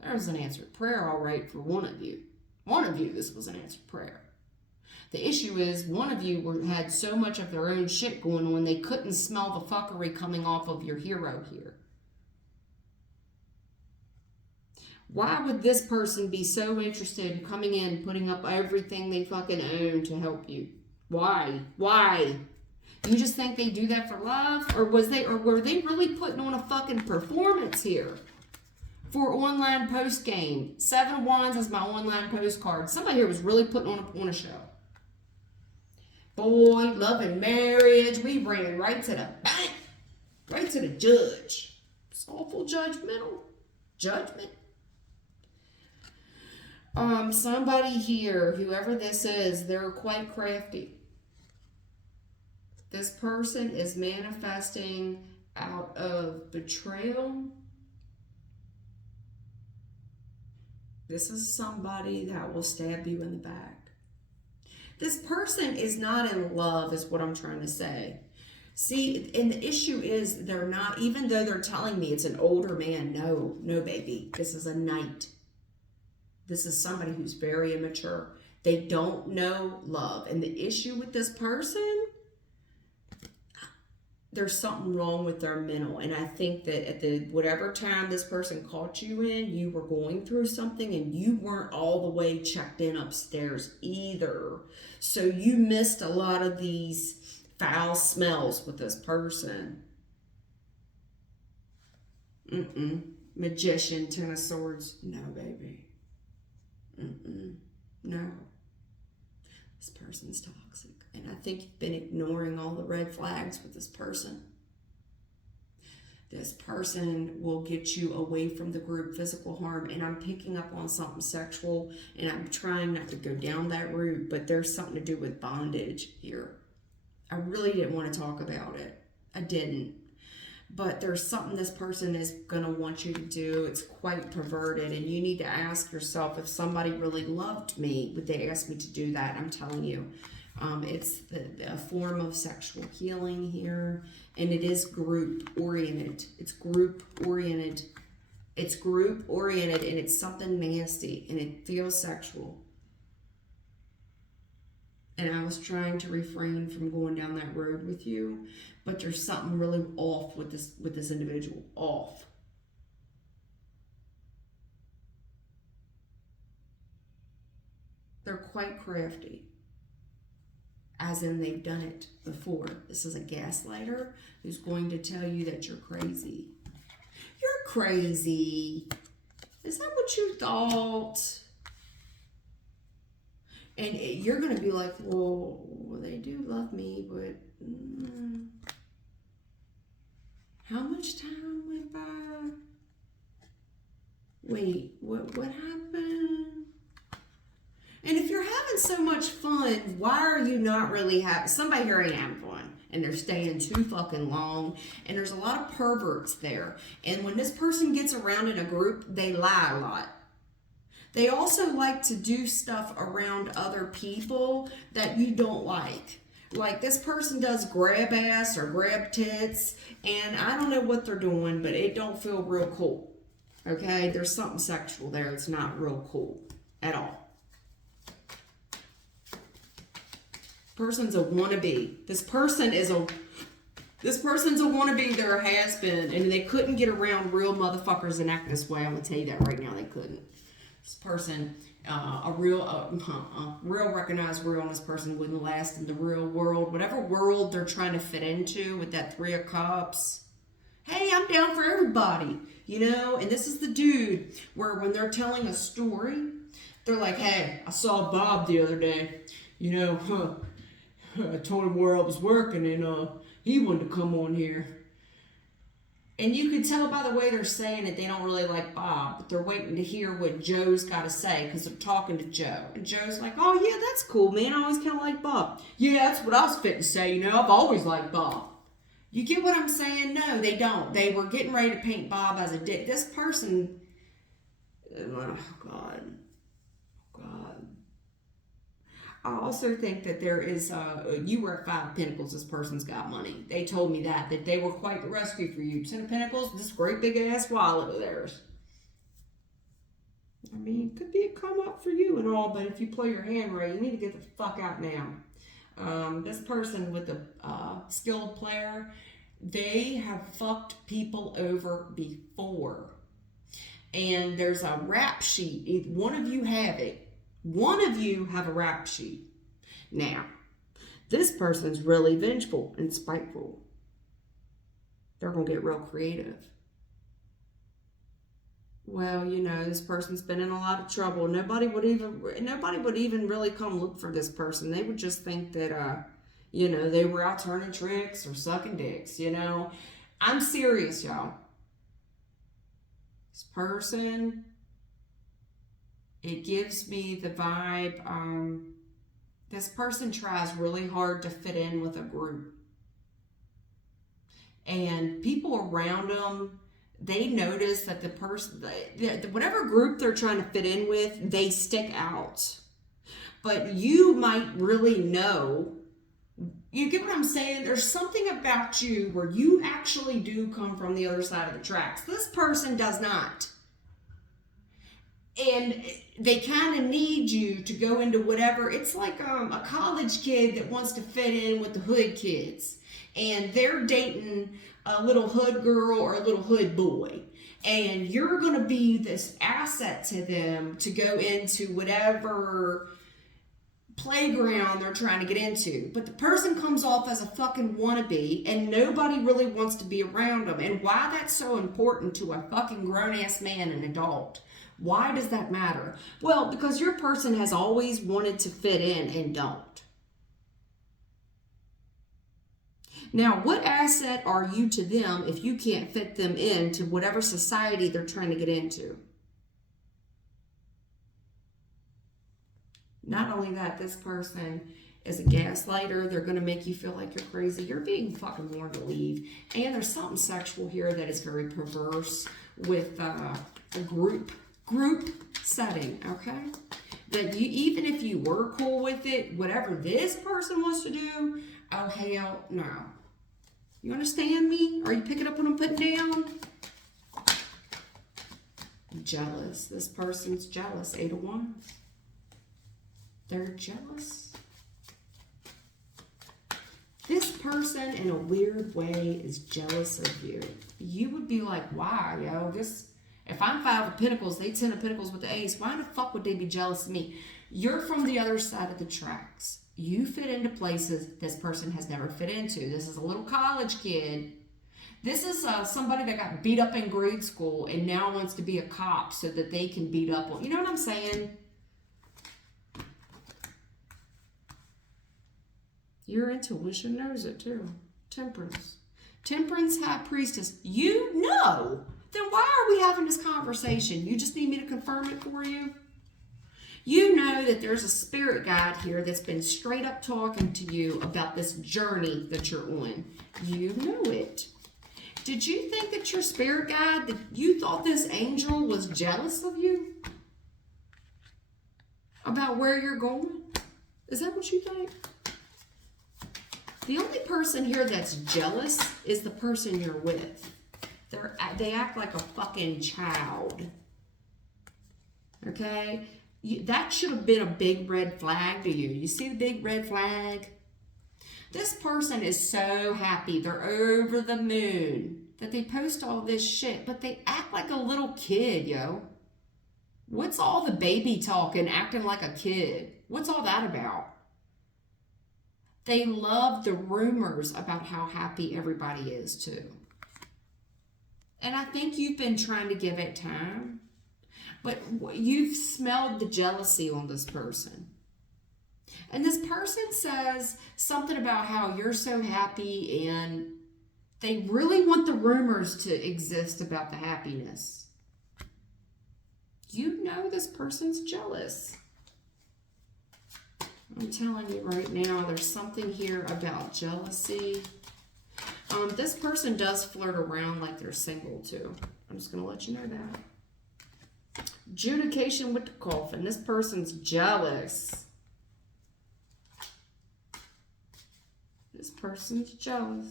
There's an answered prayer, all right, for one of you. One of you, this was an answered prayer. The issue is one of you had so much of their own shit going on, they couldn't smell the fuckery coming off of your hero here. Why would this person be so interested in coming in, putting up everything they fucking own to help you? Why? Why? You just think they do that for love? Or were they really putting on a fucking performance here? For online post game. 7 of Wands is my online postcard. Somebody here was really putting on a show. Boy, love and marriage. We ran right to the bank. Right to the judge. Soulful judgmental. Judgment. Somebody here, whoever this is, they're quite crafty. This person is manifesting out of betrayal. This is somebody that will stab you in the back. This person is not in love, is what I'm trying to say. See, and the issue is they're not, even though they're telling me it's an older man. No, no, baby. This is a knight. This is somebody who's very immature. They don't know love. And the issue with this person, there's something wrong with their mental. And I think that at the whatever time this person caught you in, you were going through something and you weren't all the way checked in upstairs either. So you missed a lot of these foul smells with this person. Magician, Ten of Swords. No, baby. No. This person's toxic. And I think you've been ignoring all the red flags with this person. This person will get you away from the group, physical harm. And I'm picking up on something sexual. And I'm trying not to go down that route. But there's something to do with bondage here. I really didn't want to talk about it. I didn't. But there's something this person is going to want you to do. It's quite perverted. And you need to ask yourself, if somebody really loved me, would they ask me to do that? I'm telling you. It's a form of sexual healing here. And it is group oriented. It's group oriented. It's group oriented. And it's something nasty. And it feels sexual. And I was trying to refrain from going down that road with you, but there's something really off with this individual. Off. They're quite crafty, as in they've done it before. This is a gaslighter who's going to tell you that you're crazy. You're crazy. Is that what you thought? And you're going to be like, well, they do love me, but how much time went by? Wait, what happened? And if you're having so much fun, why are you not really having, somebody here ain't having fun. And they're staying too fucking long. And there's a lot of perverts there. And when this person gets around in a group, they lie a lot. They also like to do stuff around other people that you don't like. Like this person does grab ass or grab tits, and I don't know what they're doing, but it don't feel real cool. Okay? There's something sexual there. It's not real cool at all. Person's a wannabe. This person's a wannabe. There has been, and they couldn't get around real motherfuckers and act this way. I'm gonna tell you that right now. They couldn't. This person, a real recognized realness person wouldn't last in the real world. Whatever world they're trying to fit into with that Three of Cups. Hey, I'm down for everybody, you know? And this is the dude where when they're telling a story, they're like, hey, I saw Bob the other day. You know, I told him where I was working and he wanted to come on here. And you can tell by the way they're saying it, they don't really like Bob, but they're waiting to hear what Joe's got to say because they're talking to Joe. And Joe's like, oh, yeah, that's cool, man. I always kind of like Bob. Yeah, that's what I was fitting to say, you know. I've always liked Bob. You get what I'm saying? No, they don't. They were getting ready to paint Bob as a dick. This person, oh, God. I also think that there is, you were at 5 of Pentacles, this person's got money. They told me that they were quite the rescue for you. 10 of Pentacles, this great big ass wallet of theirs. I mean, it could be a come up for you and all, but if you play your hand right, you need to get the fuck out now. This person with the skilled player, they have fucked people over before. And there's a rap sheet. One of you have it. One of you have a rap sheet. Now, this person's really vengeful and spiteful. They're going to get real creative. Well, you know, this person's been in a lot of trouble. Nobody would even really come look for this person. They would just think that, you know, they were out turning tricks or sucking dicks, you know. I'm serious, y'all. This person, it gives me the vibe, this person tries really hard to fit in with a group. and people around them, they notice that the person, whatever group they're trying to fit in with, they stick out. But you might really know, you get what I'm saying? There's something about you where you actually do come from the other side of the tracks. This person does not. And they kind of need you to go into whatever. It's like a college kid that wants to fit in with the hood kids. And they're dating a little hood girl or a little hood boy. And you're going to be this asset to them to go into whatever playground they're trying to get into. But the person comes off as a fucking wannabe and nobody really wants to be around them. And why that's so important to a fucking grown-ass man, an adult. Why does that matter? Well, because your person has always wanted to fit in and don't. Now, what asset are you to them if you can't fit them into whatever society they're trying to get into? Not only that, this person is a gaslighter. They're going to make you feel like you're crazy. You're being fucking warned to leave. And there's something sexual here that is very perverse with a group setting, okay? That you, even if you were cool with it, whatever this person wants to do, oh hell no. You understand me? Are you picking up what I'm putting down? Jealous. This person's jealous. 8 of Wands. They're jealous. This person, in a weird way, is jealous of you. You would be like, why, yo? If I'm 5 of Pentacles, they 10 of Pentacles with the Ace. Why the fuck would they be jealous of me? You're from the other side of the tracks. You fit into places this person has never fit into. This is a little college kid. This is somebody that got beat up in grade school and now wants to be a cop so that they can beat up on. You know what I'm saying? Your intuition knows it too. Temperance. Temperance, High Priestess. You know. Then why are we having this conversation? You just need me to confirm it for you? You know that there's a spirit guide here that's been straight up talking to you about this journey that you're on. You know it. Did you think that your spirit guide, that you thought this angel was jealous of you? About where you're going? Is that what you think? The only person here that's jealous is the person you're with. They act like a fucking child. Okay? That should have been a big red flag to you. You see the big red flag? This person is so happy. They're over the moon that they post all this shit, but they act like a little kid, yo. What's all the baby talk and acting like a kid? What's all that about? They love the rumors about how happy everybody is, too. And I think you've been trying to give it time. But you've smelled the jealousy on this person. And this person says something about how you're so happy and they really want the rumors to exist about the happiness. You know this person's jealous. I'm telling you right now, there's something here about jealousy. This person does flirt around like they're single too. I'm just going to let you know that. Adjudication with the coffin. This person's jealous. This person's jealous.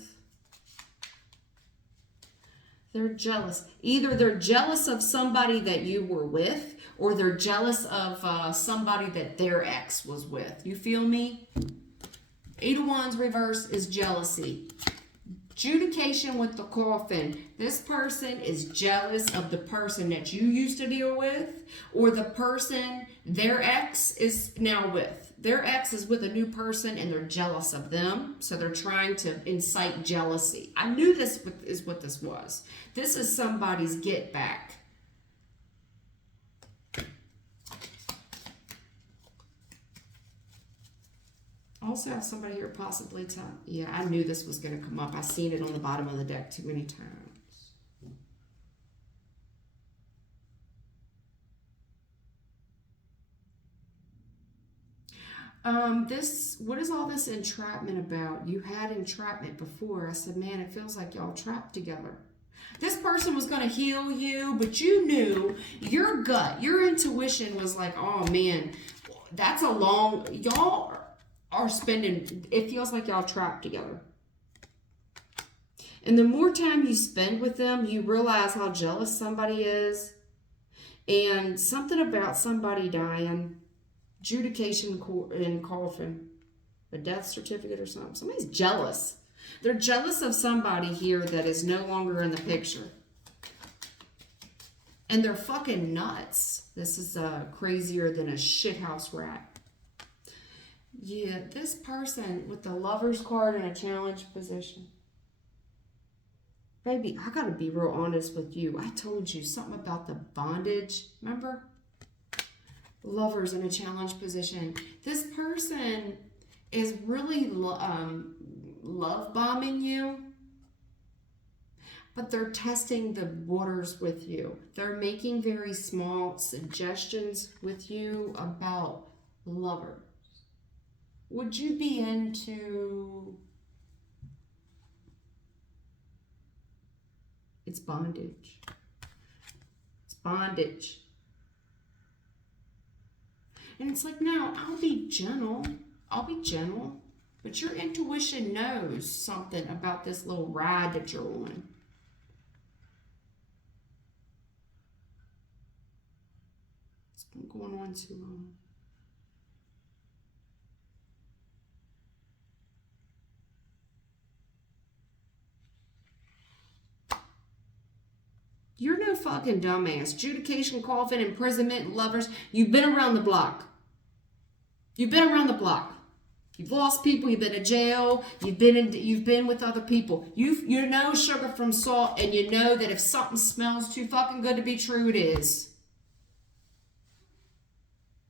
They're jealous. Either they're jealous of somebody that you were with, or they're jealous of somebody that their ex was with. You feel me? 8 of Wands reverse is jealousy. Adjudication with the coffin. This person is jealous of the person that you used to deal with, or the person their ex is now with. Their ex is with a new person and they're jealous of them, so they're trying to incite jealousy. I knew this is what this was. This is somebody's get back. Also have somebody here possibly yeah, I knew this was going to come up. I've seen it on the bottom of the deck too many times. What is all this entrapment about? You had entrapment before. I said, man, it feels like y'all trapped together. This person was going to heal you, but you knew, your gut, your intuition was like, oh man, that's a long, y'all are spending, it feels like y'all trapped together. And the more time you spend with them, you realize how jealous somebody is. And something about somebody dying, adjudication in coffin, a death certificate or something. Somebody's jealous. They're jealous of somebody here that is no longer in the picture. And they're fucking nuts. This is crazier than a shithouse rat. Yeah, this person with the lover's card in a challenge position. Baby, I gotta be real honest with you. I told you something about the bondage. Remember? Lovers in a challenge position. This person is really love bombing you, but they're testing the waters with you. They're making very small suggestions with you about lovers. Would you be into... It's bondage. It's bondage. And it's like, no, I'll be gentle. I'll be gentle. But your intuition knows something about this little ride that you're on. It's been going on too long. You're no fucking dumbass. Adjudication, coffin, imprisonment, lovers. You've been around the block. You've been around the block. You've lost people. You've been in jail. You've been with other people. You know sugar from salt, and you know that if something smells too fucking good to be true, it is.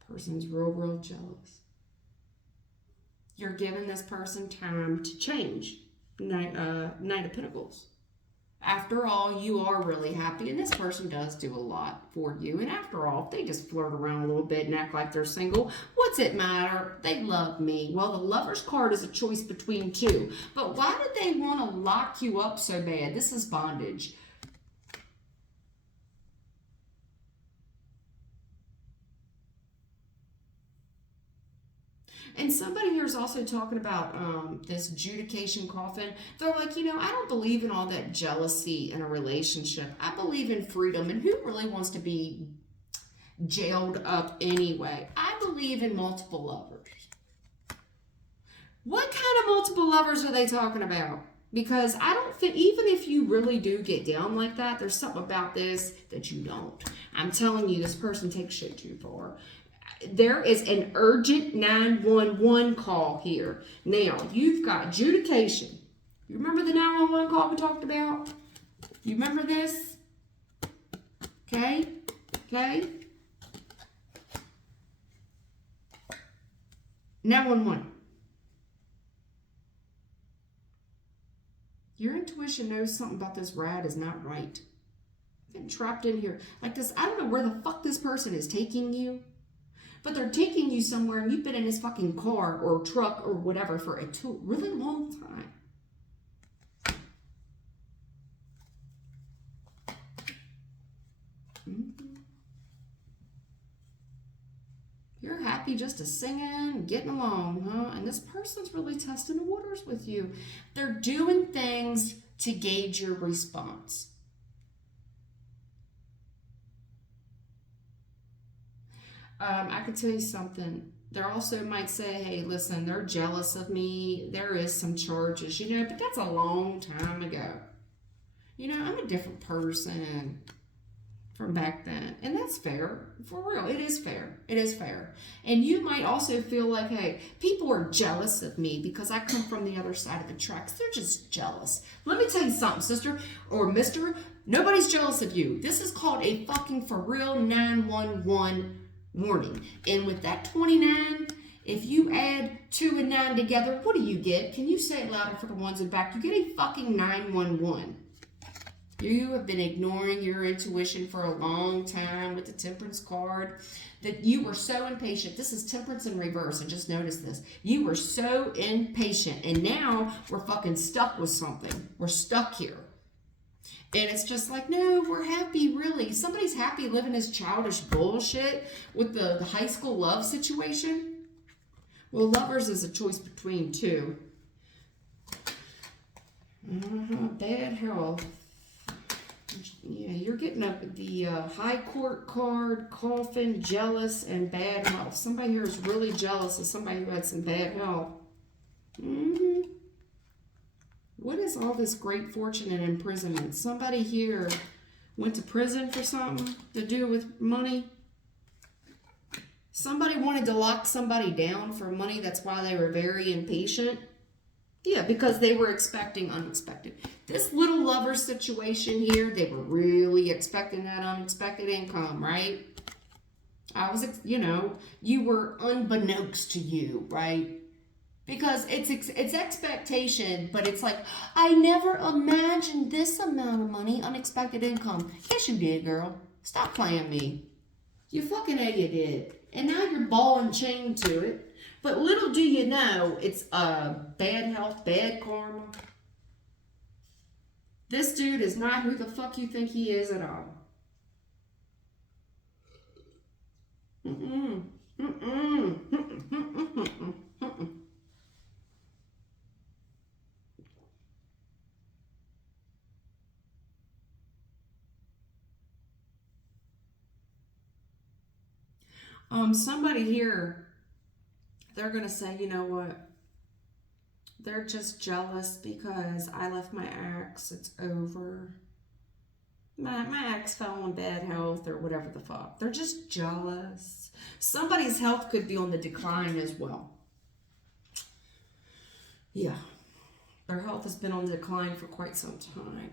Person's real jealous. You're giving this person time to change. Knight of Pentacles. After all, you are really happy, and this person does do a lot for you. And after all, if they just flirt around a little bit and act like they're single, what's it matter? They love me. Well, the Lover's card is a choice between two. But why did they want to lock you up so bad? This is bondage. And somebody here is also talking about this adjudication coffin. They're like, I don't believe in all that jealousy in a relationship. I believe in freedom. And who really wants to be jailed up anyway? I believe in multiple lovers. What kind of multiple lovers are they talking about? Because I don't think, even if you really do get down like that, there's something about this that you don't. I'm telling you, this person takes shit too far. There is an urgent 911 call here. Now, you've got adjudication. You remember the 911 call we talked about? You remember this? Okay? 911. Your intuition knows something about this ride is not right. You've been trapped in here. Like this, I don't know where the fuck this person is taking you. But they're taking you somewhere, and you've been in this fucking car or truck or whatever for a really long time. You're happy just to singing, getting along, huh? And this person's really testing the waters with you. They're doing things to gauge your response. I could tell you something. They also might say, hey, listen, they're jealous of me. There is some charges, but that's a long time ago. I'm a different person from back then. And that's fair. For real, it is fair. It is fair. And you might also feel like, hey, people are jealous of me because I come from the other side of the tracks. They're just jealous. Let me tell you something, sister or mister. Nobody's jealous of you. This is called a fucking for real 911 warning. And with that 29, if you add 2 and 9 together, what do you get? Can you say it louder for the ones in back? You get a fucking 911. You have been ignoring your intuition for a long time with the Temperance card. That you were so impatient. This is Temperance in reverse, and just notice this. You were so impatient, and now we're fucking stuck with something. We're stuck here. And it's just like, no, we're happy, really. Somebody's happy living his childish bullshit with the high school love situation. Well, lovers is a choice between two. Bad health. Yeah, you're getting the High Court card, coffin, jealous, and bad health. Somebody here is really jealous of somebody who had some bad health. What is all this great fortune and imprisonment? Somebody here went to prison for something to do with money. Somebody wanted to lock somebody down for money. That's why they were very impatient. Yeah, because they were expecting unexpected. This little lover situation here, they were really expecting that unexpected income, right? You were unbeknownst to you, right? Because it's expectation, but it's like, I never imagined this amount of money, unexpected income. Yes, you did, girl. Stop playing me. You fucking A, you did. And now you're ball and chain to it. But little do you know, it's bad health, bad karma. This dude is not who the fuck you think he is at all. Somebody here, they're going to say, you know what? They're just jealous because I left my ex. It's over. My ex fell in bad health or whatever the fuck. They're just jealous. Somebody's health could be on the decline as well. Yeah. Their health has been on the decline for quite some time.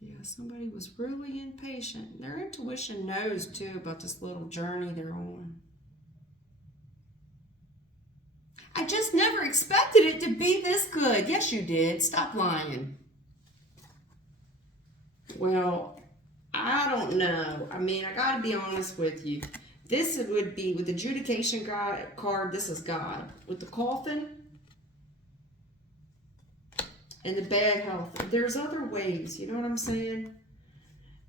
Yeah, somebody was really impatient. Their intuition knows, too, about this little journey they're on. I just never expected it to be this good. Yes, you did. Stop lying. Well, I don't know. I mean, I gotta be honest with you. This would be, with the adjudication card, this is God. With the coffin and the bad health, there's other ways, you know what I'm saying?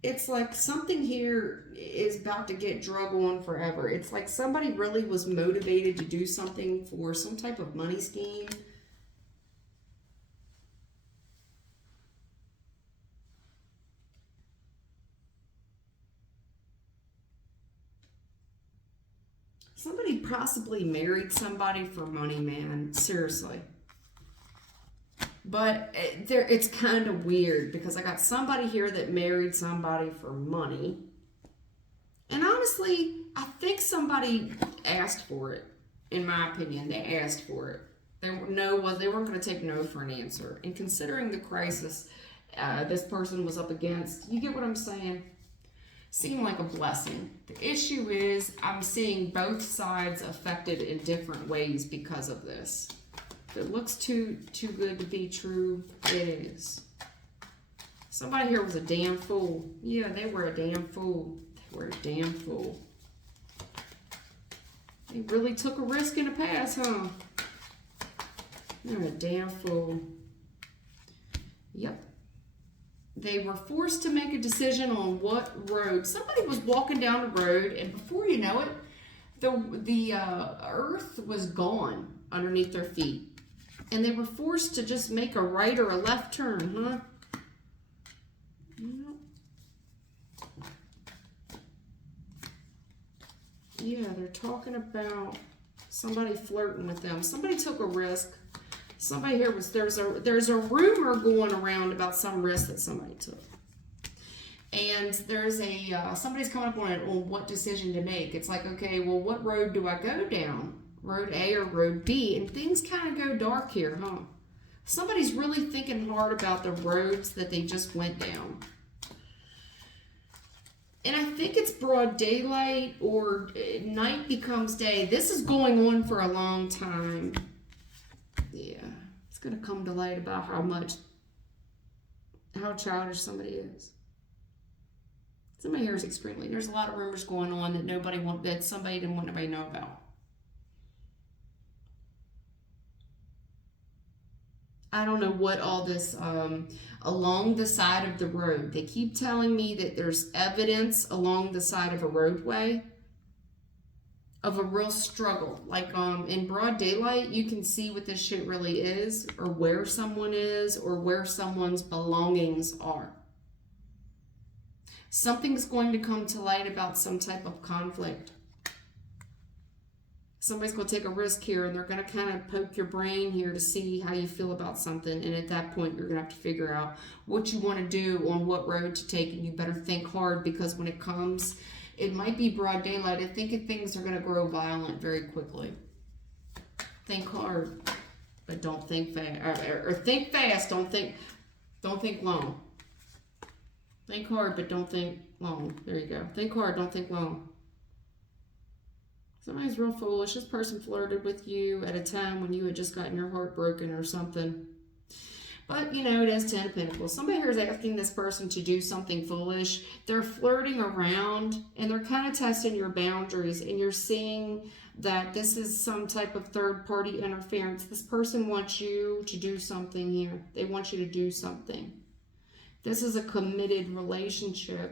It's like something here is about to get drug on forever. It's like somebody really was motivated to do something for some type of money scheme. Somebody possibly married somebody for money, man. Seriously. But it's kind of weird because I got somebody here that married somebody for money. And honestly, I think somebody asked for it, in my opinion. They asked for it. They weren't going to take no for an answer. And considering the crisis this person was up against, you get what I'm saying? Seemed like a blessing. The issue is I'm seeing both sides affected in different ways because of this. If it looks too good to be true, it is. Somebody here was a damn fool. Yeah, they were a damn fool. They were a damn fool. They really took a risk in the past, huh? They're a damn fool. Yep. They were forced to make a decision on what road. Somebody was walking down the road, and before you know it, the earth was gone underneath their feet. And they were forced to just make a right or a left turn, huh? Yeah, they're talking about somebody flirting with them. Somebody took a risk. Somebody here there's a rumor going around about some risk that somebody took. And there's somebody's coming up on what decision to make. It's like, okay, well, what road do I go down? Road A or road B? And things kind of go dark here, huh? Somebody's really thinking hard about the roads that they just went down. And I think it's broad daylight or night becomes day. This is going on for a long time. Yeah, it's going to come to light about how childish somebody is. Somebody here is extremely, there's a lot of rumors going on that somebody didn't want anybody to know about. I don't know what all this, along the side of the road. They keep telling me that there's evidence along the side of a roadway of a real struggle. Like, in broad daylight, you can see what this shit really is, or where someone is, or where someone's belongings are. Something's going to come to light about some type of conflict. Somebody's going to take a risk here, and they're going to kind of poke your brain here to see how you feel about something. And at that point, you're going to have to figure out what you want to do, on what road to take, and you better think hard, because when it comes, it might be broad daylight. I think things are going to grow violent very quickly. Think hard, but don't think fast. Or think fast. Don't think long. Think hard, but don't think long. There you go. Think hard, don't think long. Somebody's real foolish. This person flirted with you at a time when you had just gotten your heart broken or something. But, you know, it is 10 of Pentacles. Somebody here is asking this person to do something foolish. They're flirting around, and they're kind of testing your boundaries, and you're seeing that this is some type of third-party interference. This person wants you to do something here. They want you to do something. This is a committed relationship.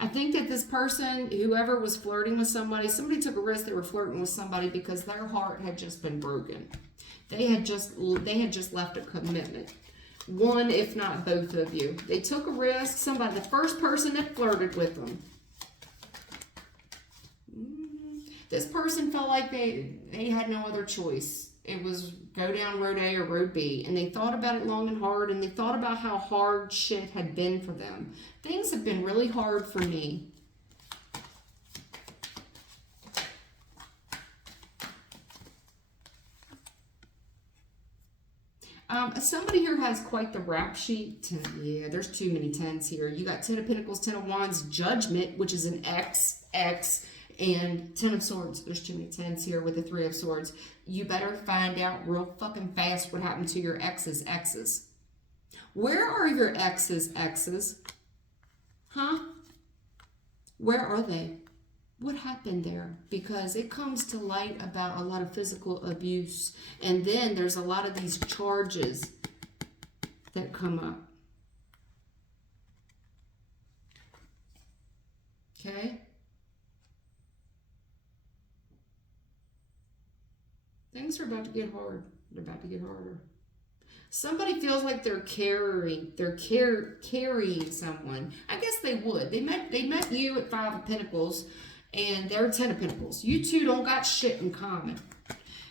I think that this person, whoever was flirting with somebody took a risk. They were flirting with somebody because their heart had just been broken. They had just left a commitment. One, if not both of you. They took a risk. The first person that flirted with them. This person felt like they had no other choice. It was go down road A or road B. And they thought about it long and hard, and they thought about how hard shit had been for them. Things have been really hard for me. Somebody here has quite the rap sheet. Yeah, there's too many 10s here. You got 10 of Pentacles, 10 of Wands, Judgment, which is an X, and 10 of Swords. There's too many 10s here with the 3 of Swords. You better find out real fucking fast what happened to your exes. Where are your exes? Huh? Where are they? What happened there? Because it comes to light about a lot of physical abuse. And then there's a lot of these charges that come up. Okay? Things are about to get hard. They're about to get harder. Somebody feels like they're carrying someone. I guess they would. They met you at 5 of Pentacles, and they're 10 of Pentacles. You two don't got shit in common.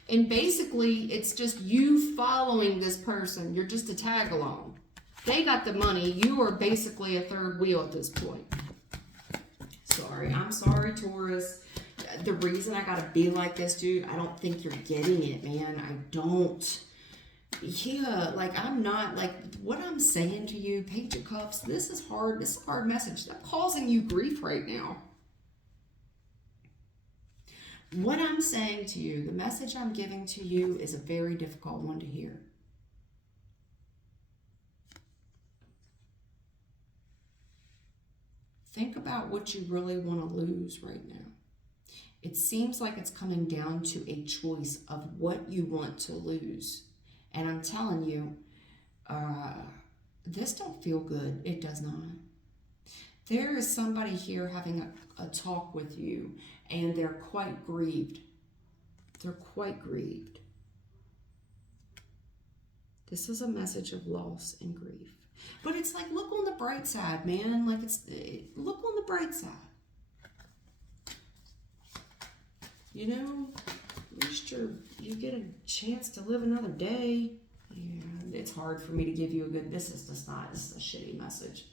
And basically, it's just you following this person. You're just a tag along. They got the money. You are basically a third wheel at this point. Sorry. I'm sorry, Taurus. The reason I gotta be like this, dude, I don't think you're getting it, man. I don't. Yeah, like, I'm not, like, what I'm saying to you, Page of Cups, this is hard. This is a hard message. I'm causing you grief right now. What I'm saying to you, the message I'm giving to you is a very difficult one to hear. Think about what you really want to lose right now. It seems like it's coming down to a choice of what you want to lose. And I'm telling you, this don't feel good. It does not. There is somebody here having a talk with you, and they're quite grieved. They're quite grieved. This is a message of loss and grief. But it's like, look on the bright side, man. Like, look on the bright side. You know, at least you get a chance to live another day. Yeah, it's hard for me to give you a good, this is a shitty message.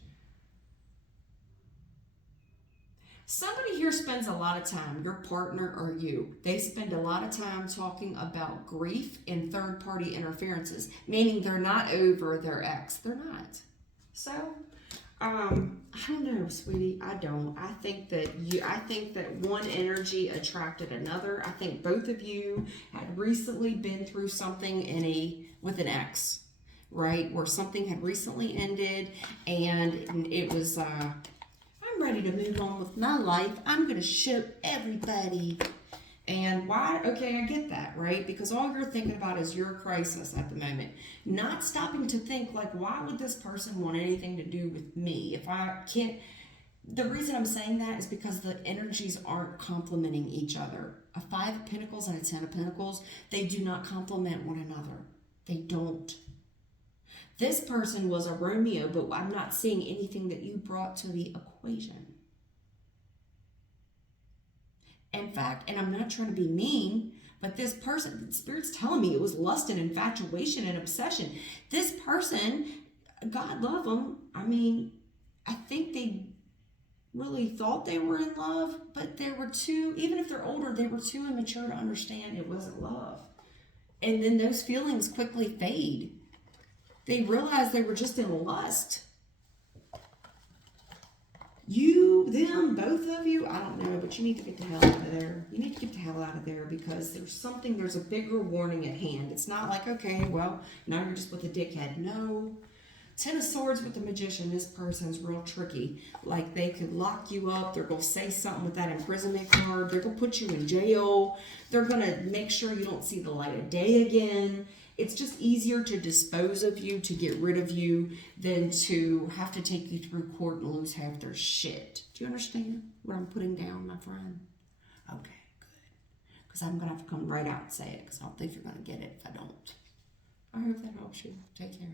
Somebody here either spends a lot of time, your partner or you, they spend a lot of time talking about grief and third-party interferences, meaning they're not over their ex. They're not. So, I don't know, sweetie. I don't. I think that one energy attracted another. I think both of you had recently been through something with an ex, right? Where something had recently ended and it was, I'm ready to move on with my life. I'm going to show everybody. And why? Okay, I get that, right? Because all you're thinking about is your crisis at the moment. Not stopping to think, like, why would this person want anything to do with me? If I can't... The reason I'm saying that is because the energies aren't complementing each other. A 5 of Pentacles and a 10 of Pentacles, they do not complement one another. They don't. This person was a Romeo, but I'm not seeing anything that you brought to the equation. In fact, and I'm not trying to be mean, but this person, the Spirit's telling me it was lust and infatuation and obsession. This person, God love them. I mean, I think they really thought they were in love, but they were too, even if they're older, they were too immature to understand it wasn't love. And then those feelings quickly fade. They realized they were just in lust. You, them, both of you, I don't know, but you need to get the hell out of there. You need to get the hell out of there because there's a bigger warning at hand. It's not like, okay, well, now you're just with a dickhead. No. 10 of Swords with the Magician, this person's real tricky. Like, they could lock you up. They're going to say something with that imprisonment card. They're going to put you in jail. They're going to make sure you don't see the light of day again. It's just easier to dispose of you, to get rid of you, than to have to take you through court and lose half their shit. Do you understand what I'm putting down, my friend? Okay, good. Because I'm going to have to come right out and say it, because I don't think you're going to get it if I don't. I hope that helps you. Take care.